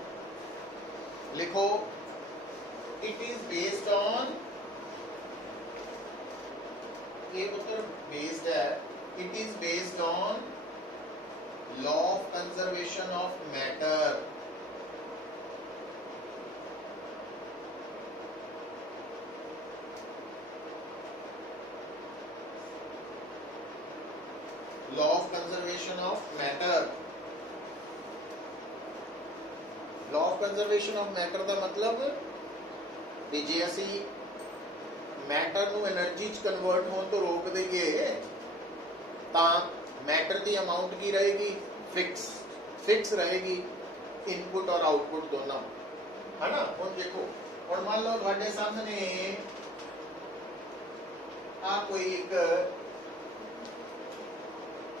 लिखो it is based on ये पुत्र बेस्ड है, it is based on law of conservation of matter. Law of conservation of matter. Law of conservation of matter का मतलब भी जे असी मैटर ਨੂੰ एनर्जी च कन्वर्ट होने तो रोक देंगे तो मैटर की अमाउंट की रहेगी, फिक्स रहेगी, इनपुट और आउटपुट दोनों, है ना। हुण देखो, हुण मान लो तुहाडे सामने आ कोई एक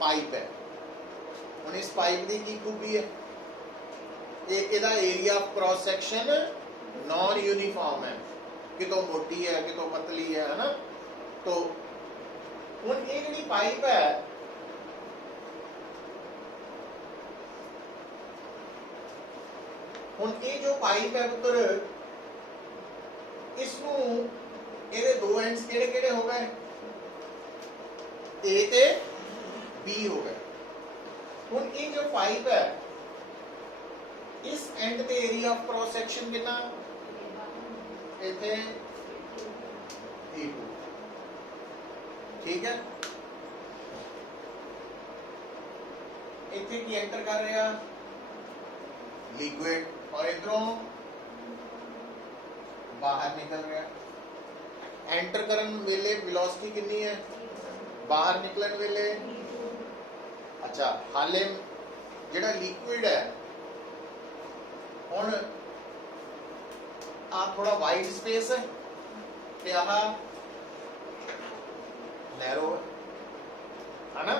पाइप है। हुण इस पाइप की खूबी है, ਇਹਦਾ area of cross section non uniform है, कितों मोटी है कितों पतली है ना। तो हुण ये जिहड़ी पाइप है हुण ये जो पाइप है पुत्र इसनू ਇਹਦੇ दो एंड्स ਕਿਹੜੇ ਕਿਹੜੇ हो गए, ए ते बी हो गए। हुण ये जो पाइप है इस एंड ते एरिया ऑफ क्रॉस सैक्शन कितना इथे E2, ठीक है। इथे की एंटर कर रहा लिक्विड और इधरों बाहर निकल रहा। एंटर करन वेले वेलोसिटी कितनी है, बाहर निकलन वेले। अच्छा हाले जिहड़ा लिक्विड है हुण आ थोड़ा वाइड स्पेस है ते आह नैरो है ना।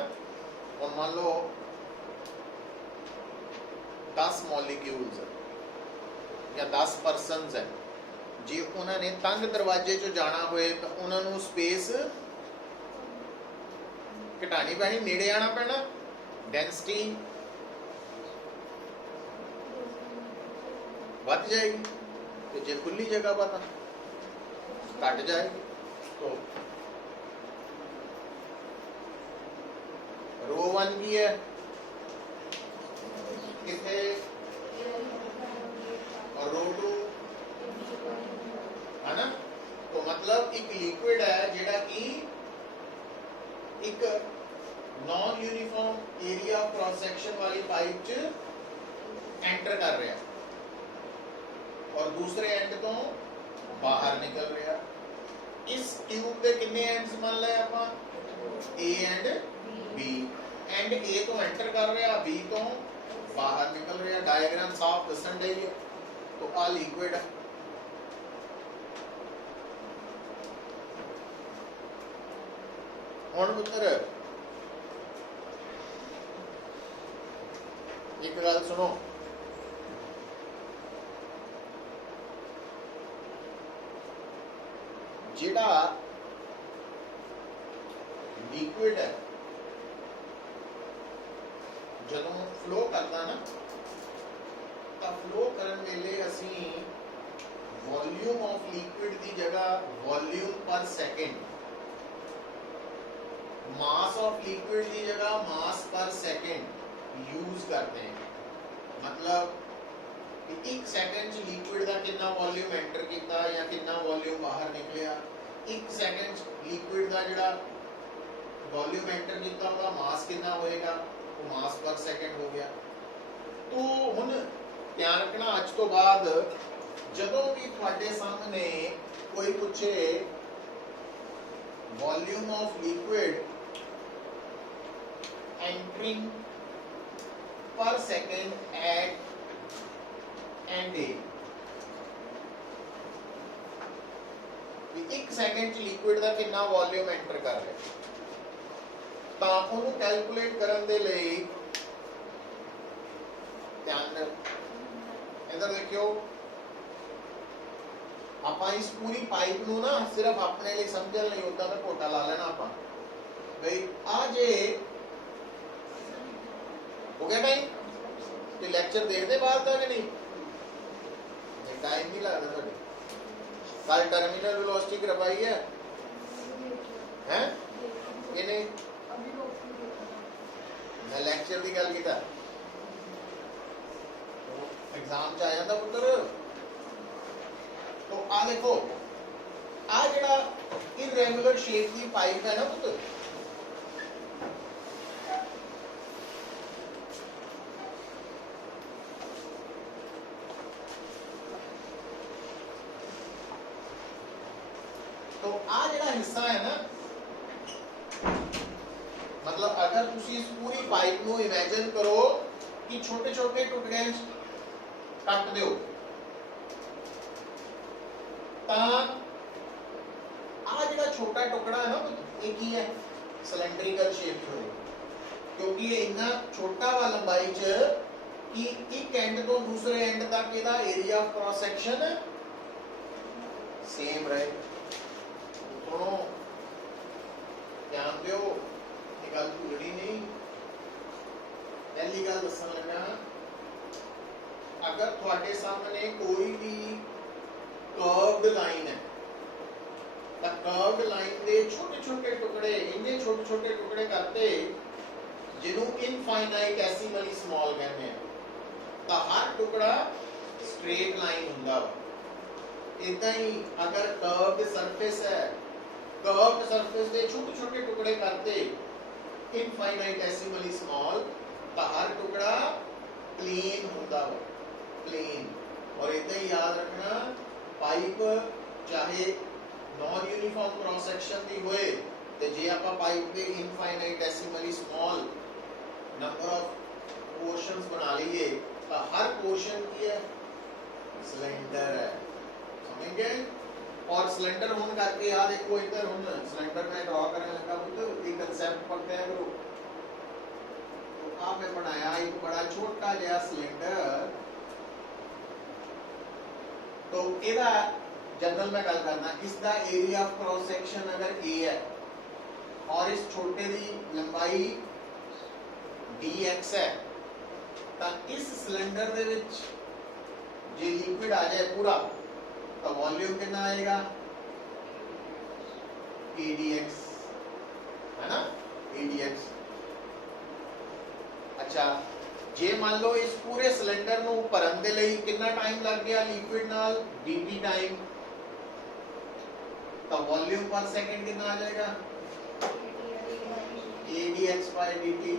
हुण मान लो 10 मॉलिक्यूल्स या 10 परसनस है, जे उन्होंने तंग दरवाजे चो जाना होए तो उन्होंने स्पेस घटानी पैनी, नेड़े आना पैना, डेंसिटी बढ़ जाएगी। तो जे खुली जगह पर घट जाएगी। तो रो 1 की है कितने और रो 2 है ना। तो मतलब एक लिक्विड है जेड़ा कि एक non uniform area cross section वाली पाइप च एंटर कर रहा और दूसरे एंड तो बाहर निकल रहा। इस ट्यूब के कितने एंड्स मान लिया आपां, ए एंड बी। एंड ए तो एंटर कर रहा, बी तो बाहर निकल रहा। डायग्राम साफ दसन दई है। तो आ लिक्विड है, हुण पुत्र एक गल सुनो, जिहड़ा लिक्विड है जदों फ्लो करता ना तो फ्लो करन वेले असी वॉल्यूम ऑफ लिक्विड की जगह वॉल्यूम पर सेकेंड, मास ऑफ लिक्विड की जगह मास पर सेकेंड यूज करते हैं। मतलब एक सेकंड च लिक्विड का कितना वॉल्यूम एंटर किया या कितना वॉल्यूम बाहर निकलिया, एक सेकंड लिक्विड का जिहड़ा वॉल्यूम एंटर किया उसका मास कितना होएगा, वो मास पर सेकंड हो गया। तो हुण ध्यान रखना, अज तो बाद जदों भी तुहाडे सामने कोई पूछे वॉल्यूम ऑफ लिक्विड एंटरिंग पर सेकंड एट एंड ए, एक सेकंड च लिक्विड का कितना वॉल्यूम एंटर कर रहा है, तो उन्होंने कैलकुलेट करने दे लई ध्यान इधर देखियो, आप इस पूरी पाइप नू ना सिर्फ अपने लिए समझन नहीं होता तो घोटा ला लेना आप भाई आ जे हो गया टाइम तो लेक्चर देखते बाहर तक नहीं टाइम नहीं लगता थोड़े कल टर्मिनल वेलोसिटी करवाई है हैं ਇਹਨੇ मैं लेक्चर की गल कीता एग्जाम च आ जाता पुत्र। तो आ देखो आ जड़ा इरेगुलर शेप की पाइप है ना पुत्र, तो आ जड़ा हिस्सा है ना, मतलब अगर तुसी इस पूरी पाइप को इमेजिन करो कि छोटे छोटे टुकड़े कट दो, आ जड़ा छोटा टुकड़ा है ना ये की है सिलेंड्रिकल शेप हो, क्योंकि ये इतना छोटा वा लंबाई च कि एक एंड तो दूसरे एंड तक ਇਹਦਾ area of cross section same रहे। दोनों ध्यान दो गल भूलनी नहीं। पहली गल दसन लगा, अगर थोड़े सामने कोई भी कर्व्ड लाइन है तो कर्व्ड लाइन के छोटे छोटे टुकड़े इन्ने छोटे छोटे टुकड़े करते जिन्हों इनफाइनाइटेसिमली स्मॉल कहते हैं, तो हर टुकड़ा स्ट्रेट लाइन होंदा। इदा ही अगर कर्व्ड सरफेस है, कर्व्ड सरफेस के छोटे छोटे टुकड़े करते इनफाइनाइटेसिमली स्मॉल, तो हर टुकड़ा प्लेन होता है, प्लेन। और इतना ही याद रखना पाइप चाहे नॉन यूनिफॉर्म क्रॉस सेक्शन की होए तो जे आप पाइप के इनफाइनाइटेसिमली स्मॉल नंबर ऑफ पोर्शंस बना लिए तो हर पोर्शन की है सिलेंडर है, समझ गए। और सिलेंडर होने करके याद देखो इधर हम सिलेंडर में ड्रॉ करने लगा तो एक कांसेप्ट पढ़ते हैं करो। तो आपने बनाया एक बड़ा छोटा जहा सिलेंडर, तो एदा जनरल में गल करना इसका एरिया ऑफ क्रॉस सेक्शन अगर ए है और इस छोटे दी लंबाई dx है, तो इस सिलेंडर दे विच जे लिक्विड आ जाए पूरा तो वॉल्यूम कितना आएगा ADX, है ना ADX। अच्छा जे मान लो इस पूरे सिलेंडर ਨੂੰ ਭਰਨ ਦੇ ਲਈ कितना टाइम लग गया लिक्विड नाल dt टाइम, तो वॉल्यूम पर सेकंड कितना आ जाएगा ADX by dt।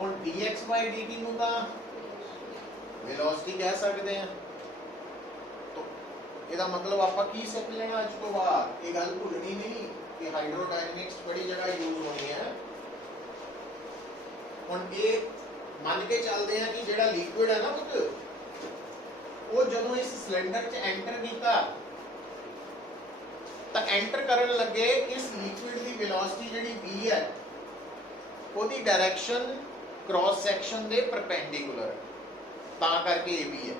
ਹੁਣ dx by dt ਨੂੰ ਤਾਂ वेलोसिटी कह सकते हैं। तो ਇਹਦਾ मतलब ਆਪਾਂ ਕੀ ਸਿੱਖ ਲੈਣਾ ਅੱਜ ਤੋਂ ਬਾਅਦ, ਇਹ ਗੱਲ ਭੁੱਲਣੀ ਨਹੀਂ ਕਿ ਹਾਈਡਰੋਡਾਇਨਾਮਿਕਸ ਬੜੀ ਜਗ੍ਹਾ ਯੂਜ਼ ਹੋਣੀ ਹੈ। ਹੁਣ ਇਹ ਮੰਨ ਕੇ ਚੱਲਦੇ ਆ ਕਿ ਜਿਹੜਾ ਲਿਕੁਇਡ ਹੈ ਨਾ ਉਹ ਜਦੋਂ ਇਸ ਸਿਲੰਡਰ 'ਚ ਐਂਟਰ ਕੀਤਾ ਤਾਂ ਐਂਟਰ ਕਰਨ ਲੱਗੇ ਇਸ ਲਿਕੁਇਡ ਦੀ ਵੈਲੋਸਿਟੀ ਜਿਹੜੀ v ਹੈ ਉਹਦੀ ਡਾਇਰੈਕਸ਼ਨ क्रॉस सेक्शन ਦੇ परपेंडिकुलर, ਤਾਂ ਕਰਕੇ ਇਹ ਵੀ ਹੈ।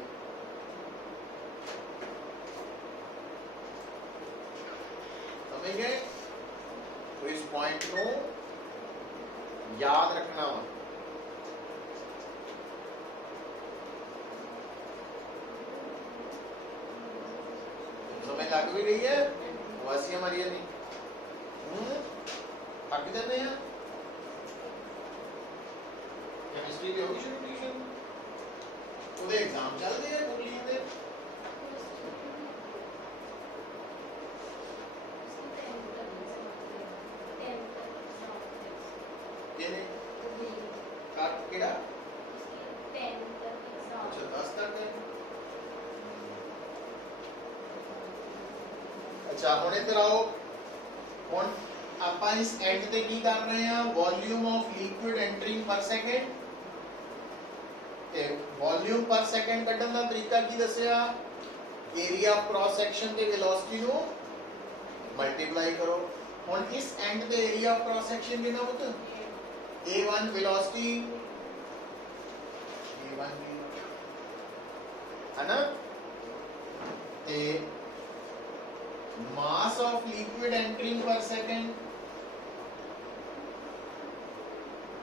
समझ गए? तो इस पॉइंट को याद रखना वा। समझ लग भी रही है? वासिया मरिया नहीं थक जाते हैं। केमिस्ट्री की होगी शुरू ट्यूशन, ਉਹਦੇ एग्जाम चलते हैं बुकलियां दे। किने काट केड़ा अच्छा 10 तक है। अच्छा हुण इधर आओ, हुण ਆਪਾਂ इस एंड ਤੇ ਕੀ ਕਰ ਰਹੇ ਹਾਂ वॉल्यूम ऑफ लिक्विड एंटरिंग पर सेकंड ਤੇ वॉल्यूम पर सेकंड ਕੱਢਣ ਦਾ ਤਰੀਕਾ ਕੀ ਦੱਸਿਆ, एरिया ऑफ क्रॉस सेक्शन ਤੇ वेलोसिटी ਨੂੰ ਮਲਟੀਪਲਾਈ ਕਰੋ। ਹੁਣ इस एंड ਤੇ एरिया ऑफ क्रॉस सेक्शन कितना होता a1 वेलोसिटी a1 है ना, ते मास ऑफ लिक्विड एंटरिंग पर second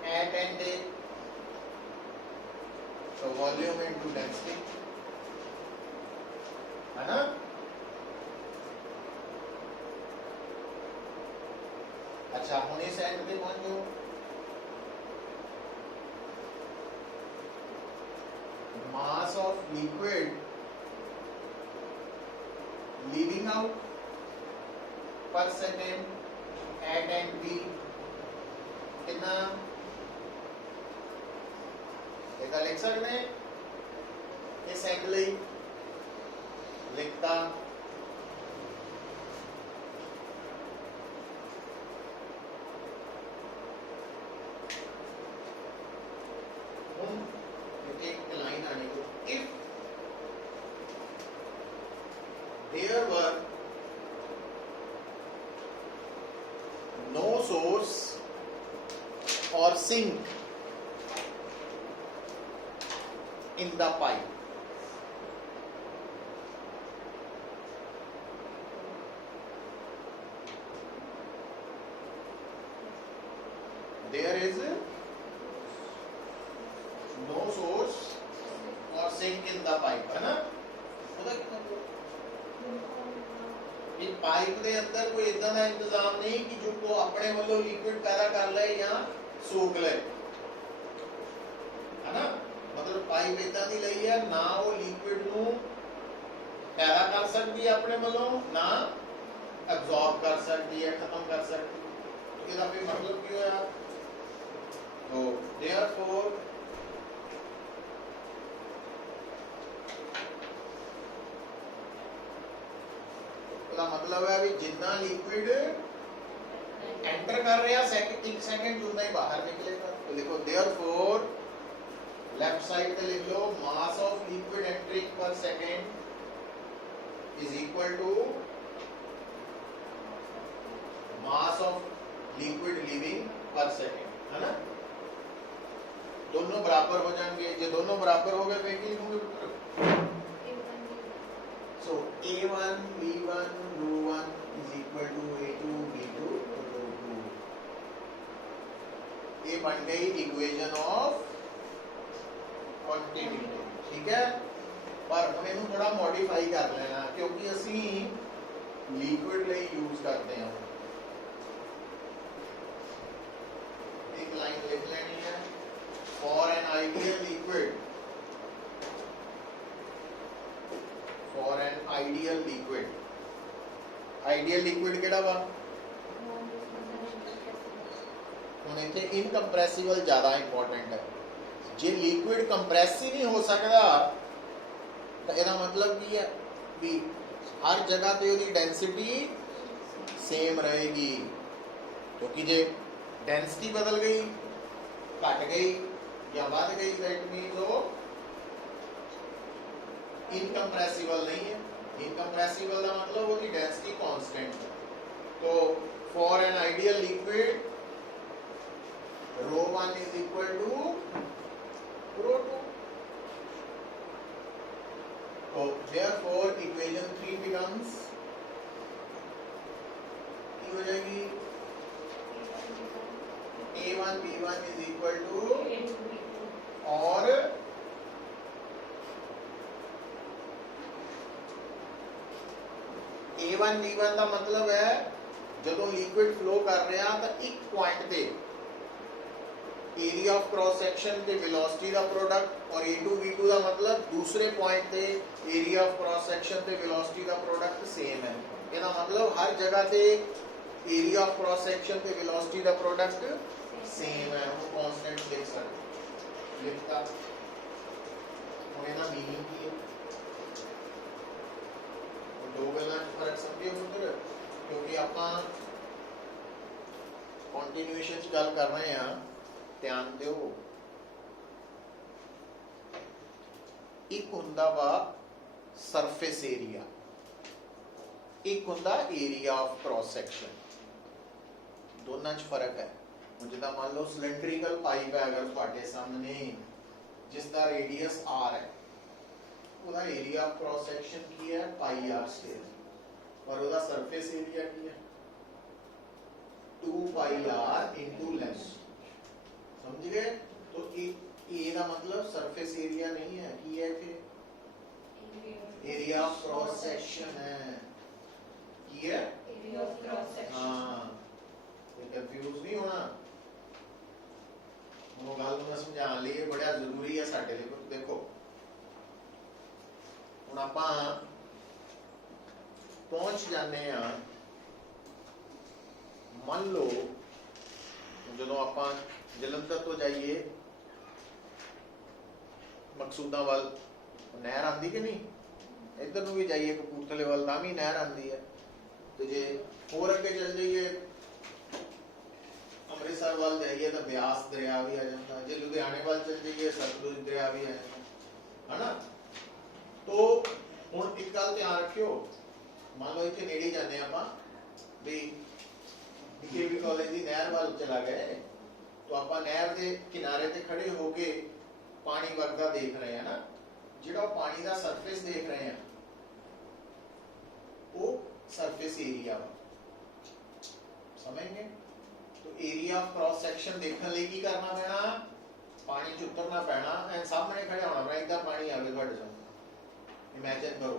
at end a, so volume into density है ना। इस एंड पे पहुंच जाओ। मास ऑफ लिक्विड लीविंग आउट पर सेकेंड एट एंड बी कितना ਇਹਦਾ ਲਿਖ ਸਕਦੇ ਇਸ ਐਂਡ ਲਈ ਲਿਖਤਾ ਹੁਣ एक लाइन आने को if there were no source or sink in the pipe, there is no source or sink in the pipe, है ना? ਉਹਦਾ ਕੀ ਮਤਲਬ? ਇਹ ਪਾਈਪ ਦੇ ਅੰਦਰ ਕੋਈ ਇਦਾਂ ਦਾ ਇੰਤਜ਼ਾਮ ਨਹੀਂ ਕਿ ਜੋ ਕੋ ਆਪਣੇ ਵੱਲੋਂ ਲਿਕੁਇਡ ਪੈਦਾ ਕਰ ਲਏ ਜਾਂ ਸੋਖ ਲਏ, है ना? मतलब पाइप इदां दी लई है ना वो लिक्विड नू पैदा कर सकती है अपने वालों, ना एब्जॉर्ब कर सकती है, खत्म कर सकती है। तो इसका फिर मतलब की होया? तो देयरफॉर इसका मतलब है भी जितना लिक्विड एंटर कर रहा सेकंड 1 सेकंड उतना ही बाहर निकलेगा। तो लिखो देयरफॉर लेफ्ट साइड पे लिख लो mass of liquid entering per second is equal to mass of liquid leaving per second, है ना? दोनों बराबर हो जाएंगे। जो दोनों बराबर हो गए फिर क्या लिखोगे? So A1 B1 ρ1 is equal to A2 B2 ρ2। ये बन गई इक्वेशन ऑफ क्वांटिटी, ठीक है? पर हम इन्हें थोड़ा मॉडिफाई कर लेना क्योंकि असी लिक्विड लिए यूज करते हैं। एक लाइन लिख लेनी है for an ideal liquid, for an ideal liquid, ideal liquid केड़ा वा? हुण इत्थे इनकंप्रेसिबल ज्यादा इंपॉर्टेंट है। जे लिक्विड कंप्रेस ही नहीं हो सकता तो इसका मतलब की है भी हर जगह पे उसकी डेंसिटी सेम रहेगी, क्योंकि जे डेंसिटी बदल गई, घट गई या बढ़ गई दैट मीन्स वो इनकंप्रेसिबल नहीं है। इनकंप्रेसिबल का मतलब उसकी डेंसिटी कांस्टेंट है। तो for an ideal liquid ρ1 is equal to ρ2। So therefore equation 3 becomes की हो जाएगी A1 B1 is equal to और A1 B1 का मतलब है जदों लिक्विड फ्लो कर रहा तो एक पॉइंट पे एरिया ऑफ क्रॉस सेक्शन पे वेलोसिटी का प्रोडक्ट और A2 B2 का मतलब दूसरे पॉइंट पे एरिया ऑफ क्रॉस सेक्शन पे वेलोसिटी का प्रोडक्ट सेम है। इसका मतलब हर जगह पे एरिया ऑफ क्रॉस सेक्शन पे वेलोसिटी का प्रोडक्ट सेम है, वो कांस्टेंट लिख सकते लिखता हमें ना मीनिंग की है। दो गल्लां च फर्क समझिए पुत्र, क्योंकि आपां कंटिन्यूएशन च गल कर रहे हैं। ध्यान दो, एक हुंदा वा सरफेस एरिया, एक हुंदा एरिया ऑफ क्रॉस सेक्शन। दोनों च फर्क है। जिदा मान लो सिलेंड्रिकल पाइप है अगर तुहाडे सामने जिसका रेडियस r है, उसका एरिया ऑफ क्रॉस सेक्शन की है पाई r स्क्वायर और उसका सरफेस एरिया की है 2 पाई r इनटू लेंथ। समझ गए? तो ए का मतलब सरफेस एरिया नहीं है, की है कि एरिया ऑफ क्रॉस सेक्शन है। की है एरिया ऑफ क्रॉस सेक्शन। हां, कोई कंफ्यूज नहीं हो वो गल मैं समझाने लिए बड़ा जरूरी है साडे लिए। देखो हुण आपां पहुंच जाने आ, मान लो जदों आपां जलंधर तो जाइए मकसूदा वाल नहर आती कि नहीं, इधर नूं भी जाइए कपूरथले वाल तां भी नहर आती है। तो जे होर अगे चल जाइए अमृतसर वाल जाइए तो ब्यास दरिया भी आ जाता है, जे लुधियाने वाल चल जाइए सतलुज दरिया भी आ जाता है ना। तो हुण एक गल ध्यान रखियो, मान लो इत्थे नेड़े जाने आपां भी डीएवी कॉलेज की नहर वाल चला गए, तो आपां नहर के किनारे ते खड़े होके पानी वगदा देख रहे हैं ना, जिहड़ा पानी का सरफेस देख रहे हैं वो सरफेस एरिया वा, समझेंगे। तो एरिया ऑफ क्रॉस सेक्शन देखने लिए की करना पैना, पानी च उतरना पैना, एंड सामने खड़े होना पैना, इधर पानी आवे तुहाडे सामने। इमेजिन करो,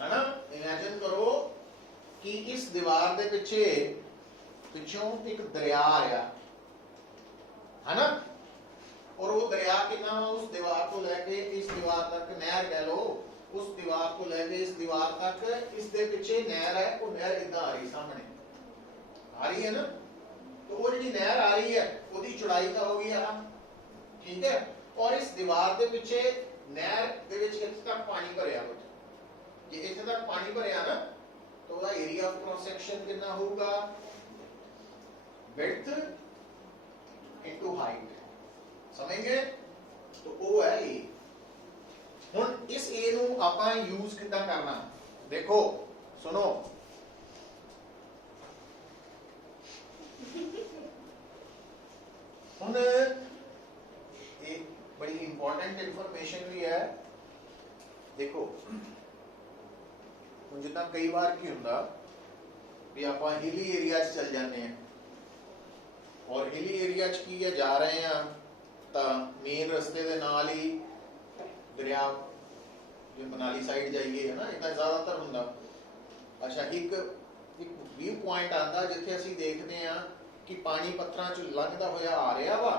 है ना, इमेजिन करो कि इस दीवार दे पिछे पिछों एक दरिया आ रहा है ना, और वो दरिया कितना, उस दीवार को लेके इस दीवार तक, नहर कह लो, उस दीवार को लेके इस दीवार तक, इस दे पिछे नहर है, वो नहर इधर आ रही, सामने आ रही है ना। तो वो जी नहर आ रही है उसकी चौड़ाई तो होगी आ, ठीक है, और इस दीवार के पिछे नहर दे विच इत्थे तक पानी भरिया हो, जे इत्थे तक पानी भरिया ना, तो उसका एरिया ऑफ क्रॉस सेक्शन कितना होगा, विड्थ इनटू हाइट, समझेंगे। तो वो है ए। हुण इस ए नूं आपां यूज किदां करना, देखो सुनो, हुण एक बड़ी इंपॉर्टेंट इंफॉर्मेशन भी है। देखो हुण जिद्दां कई बार की हुंदा भी आपां हिली एरिया च चल जाने हैं, और हिली एरिया च की है जा रहे हैं तो मेन रस्ते दे नाल ही दरिया, जो मनाली साइड जाइए है ना, इतना ज्यादातर हुंदा। अच्छा एक व्यू पॉइंट आता जिथे असीं देखते हैं कि पानी पत्थरां चों लंघदा होया आ रहा वा,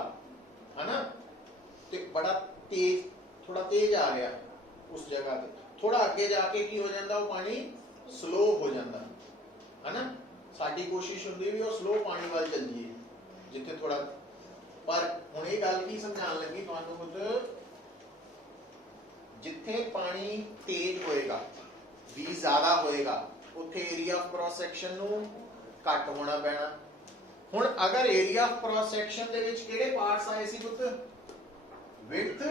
है ना, ते बड़ा तेज, थोड़ा तेज आ रहा उस जगह पे, थोड़ा अगे जाके की हो जाता, वो पानी स्लो हो जाता है ना। साडी कोशिश हुंदी भी वो स्लो पानी वाल चल जाइए जिथे थोड़ा, पर हुण ये गल की समझाण लगी तुहानूं पुत्त, जिथे पानी तेज होएगा भी ज्यादा होएगा उत्थे एरिया ऑफ क्रॉस सेक्शन नूं घट होना पैना। हुण अगर एरिया ऑफ क्रॉस सेक्शन दे विच किहड़े पार्ट्स आए सी पुत्त, विड्थ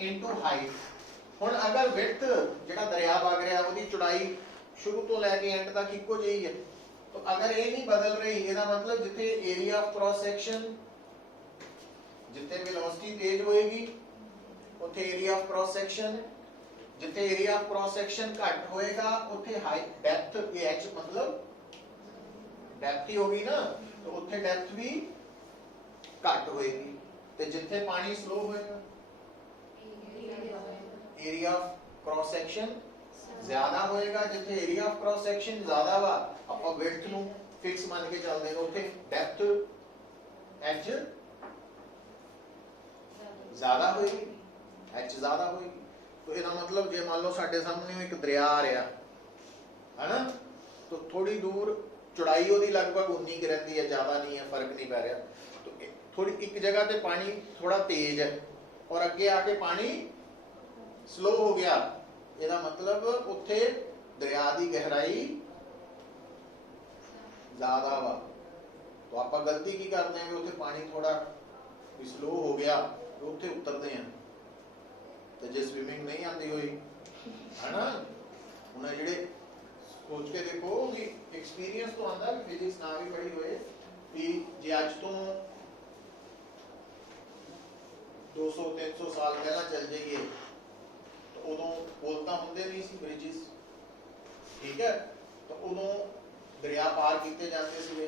इनटू हाइट। हुण अगर विड्थ जिहड़ा दरिया वग रहा उसकी चौड़ाई शुरू तो लैके एंड तक इक्को जी है, तो अगर ये नहीं बदल रही, इसका मतलब जिथे एरिया ऑफ क्रॉस सेक्शन, जिथे वेलोसिटी तेज होएगी उत्थे एरिया ऑफ क्रॉस सेक्शन, जिथे एरिया ऑफ क्रॉस सेक्शन घट होएगा उत्थे हाइट, डेप्थ, ये एच मतलब डेप्थ ही होगी ना, तो उत्थे डेप्थ भी घट होएगी। ते जिथे पानी स्लो होएगा एरिया ऑफ क्रॉस सेक्शन ज्यादा होएगा, जिथे एरिया ऑफ क्रॉस सेक्शन ज्यादा वा आपां विड्थ नूं फिक्स मान के चलदे हां, उत्थे डेप्थ एच ज्यादा होएगी, एच ज्यादा होएगी। तो इसका मतलब जे मान लो साडे सामने एक दरिया आ रहा है ना, तो थोड़ी दूर चौड़ाई ਉਹਦੀ लगभग उन्नी की रहती है, ज्यादा नहीं है, फर्क नहीं पै रहा। तो थोड़ी एक जगह पे पानी थोड़ा तेज है और अगे आके पानी स्लो हो गया, ਇਹਦਾ मतलब उत्थे दरिया की गहराई ज्यादा वा। तो आप गलती की करते हैं, उत्थे पानी थोड़ा स्लो हो गया तो उत्थे उतरते हैं, तो जे स्विमिंग नहीं आती हुई है ना, उन्हें जिहड़े सोच के देखो कि एक्सपीरियंस तो आता भी, फिजिक्स ना भी पढ़ी हुए कि जे अज तो 200-300 साल पहला चल जाइए तो उदों पुल तो होंदे नहीं सी, ब्रिजेस, ठीक है, तो उदों दरिया पार किए जाते सीगे।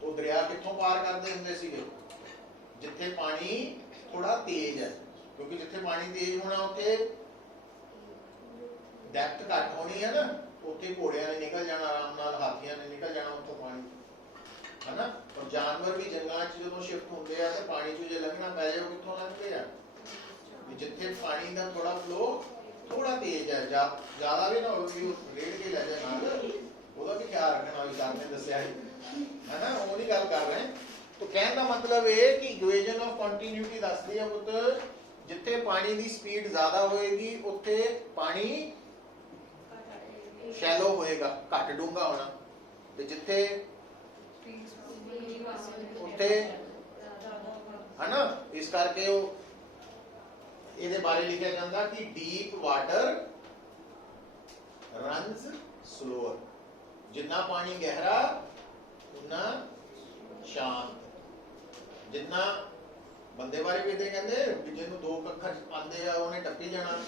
तो दरिया कित्थों पार करते हुंदे सीगे, जिथे पानी थोड़ा तेज है, क्योंकि जिथे पानी तेज होना उत्थे डेप्थ घट होनी है ना, उत्थे घोड़ियां ने निकल जाना आराम नाल, हाथियां ने निकल जाना उत्थों पानी, है ना। ਔਰ ਜਾਨਵਰ ਵੀ ਜੰਗਲਾਂ 'ਚ ਜਦੋਂ ਸ਼ਿਫਟ ਹੁੰਦੇ ਆ ਤੇ ਪਾਣੀ 'ਚੋਂ ਜੇ ਲੰਘਣਾ ਪੈ ਜਾਏ ਉਹ ਕਿੱਥੋਂ ਲੰਘਦੇ ਆ ਵੀ ਜਿੱਥੇ ਪਾਣੀ ਦਾ ਥੋੜਾ ਫਲੋ ਥੋੜਾ ਤੇਜ਼ ਹੈ ਜ਼ਿਆਦਾ ਵੀ ਨਾ ਹੋਵੇ ਵੀ ਉਹ ਰੇੜ ਕੇ ਲੈ ਜਾਏ ਨਾਲ ਉਹਦਾ ਵੀ ਖਿਆਲ ਰੱਖਣਾ ਵੀ ਸਰ ਨੇ ਦੱਸਿਆ ਹੈ ਨਾ ਉਹ ਨਹੀਂ ਗੱਲ ਕਰ ਰਹੇ तो कहने का मतलब है कि इक्वेशन ऑफ कंटिन्यूटी दसदी है पुत्र जिथे पानी की स्पीड ज्यादा होएगी उत्थे पानी शैलो होएगा घट डूंगा होना ते जिथे उत्थे है ना इस करके वो ਇਹਦੇ ਬਾਰੇ ਲਿਖਿਆ ਜਾਂਦਾ ਕਿ ਡੀਪ ਵਾਟਰ ਰਨਸ ਸਲੋਅਰ ਜਿੰਨਾ ਪਾਣੀ ਗਹਿਰਾ ਉਨਾ ਸ਼ਾਂਤ ਜਿੰਨਾ ਬੰਦੇ ਬਾਰੇ ਵੀ ਇਦਾਂ ਕਹਿੰਦੇ ਵੀ ਜਿਹਨੂੰ ਦੋ ਅੱਖਰ ਆਉਂਦੇ ਆ ਉਹਨੇ ਟੱਪੀ ਜਾਣਾ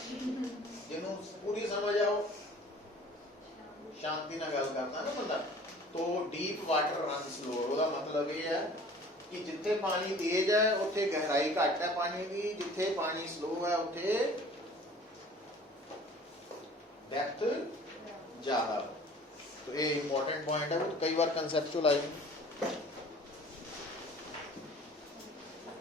ਜਿਹਨੂੰ ਪੂਰੀ ਸਮਝ ਆਓ ਸ਼ਾਂਤੀ ਨਾਲ ਗੱਲ ਕਰਦਾ ਨਾ ਬੰਦਾ तो डीप वाटर रन स्लो ਉਹਦਾ ਮਤਲਬ ਇਹ ਹੈ कि जिथे पानी तेज है उत्थे गहराई घट है पानी की जिथे पानी स्लो है उत्थे डेप्थ ज्यादा तो ये इंपॉर्टेंट पॉइंट है कई बार कंसेप्चुअल आए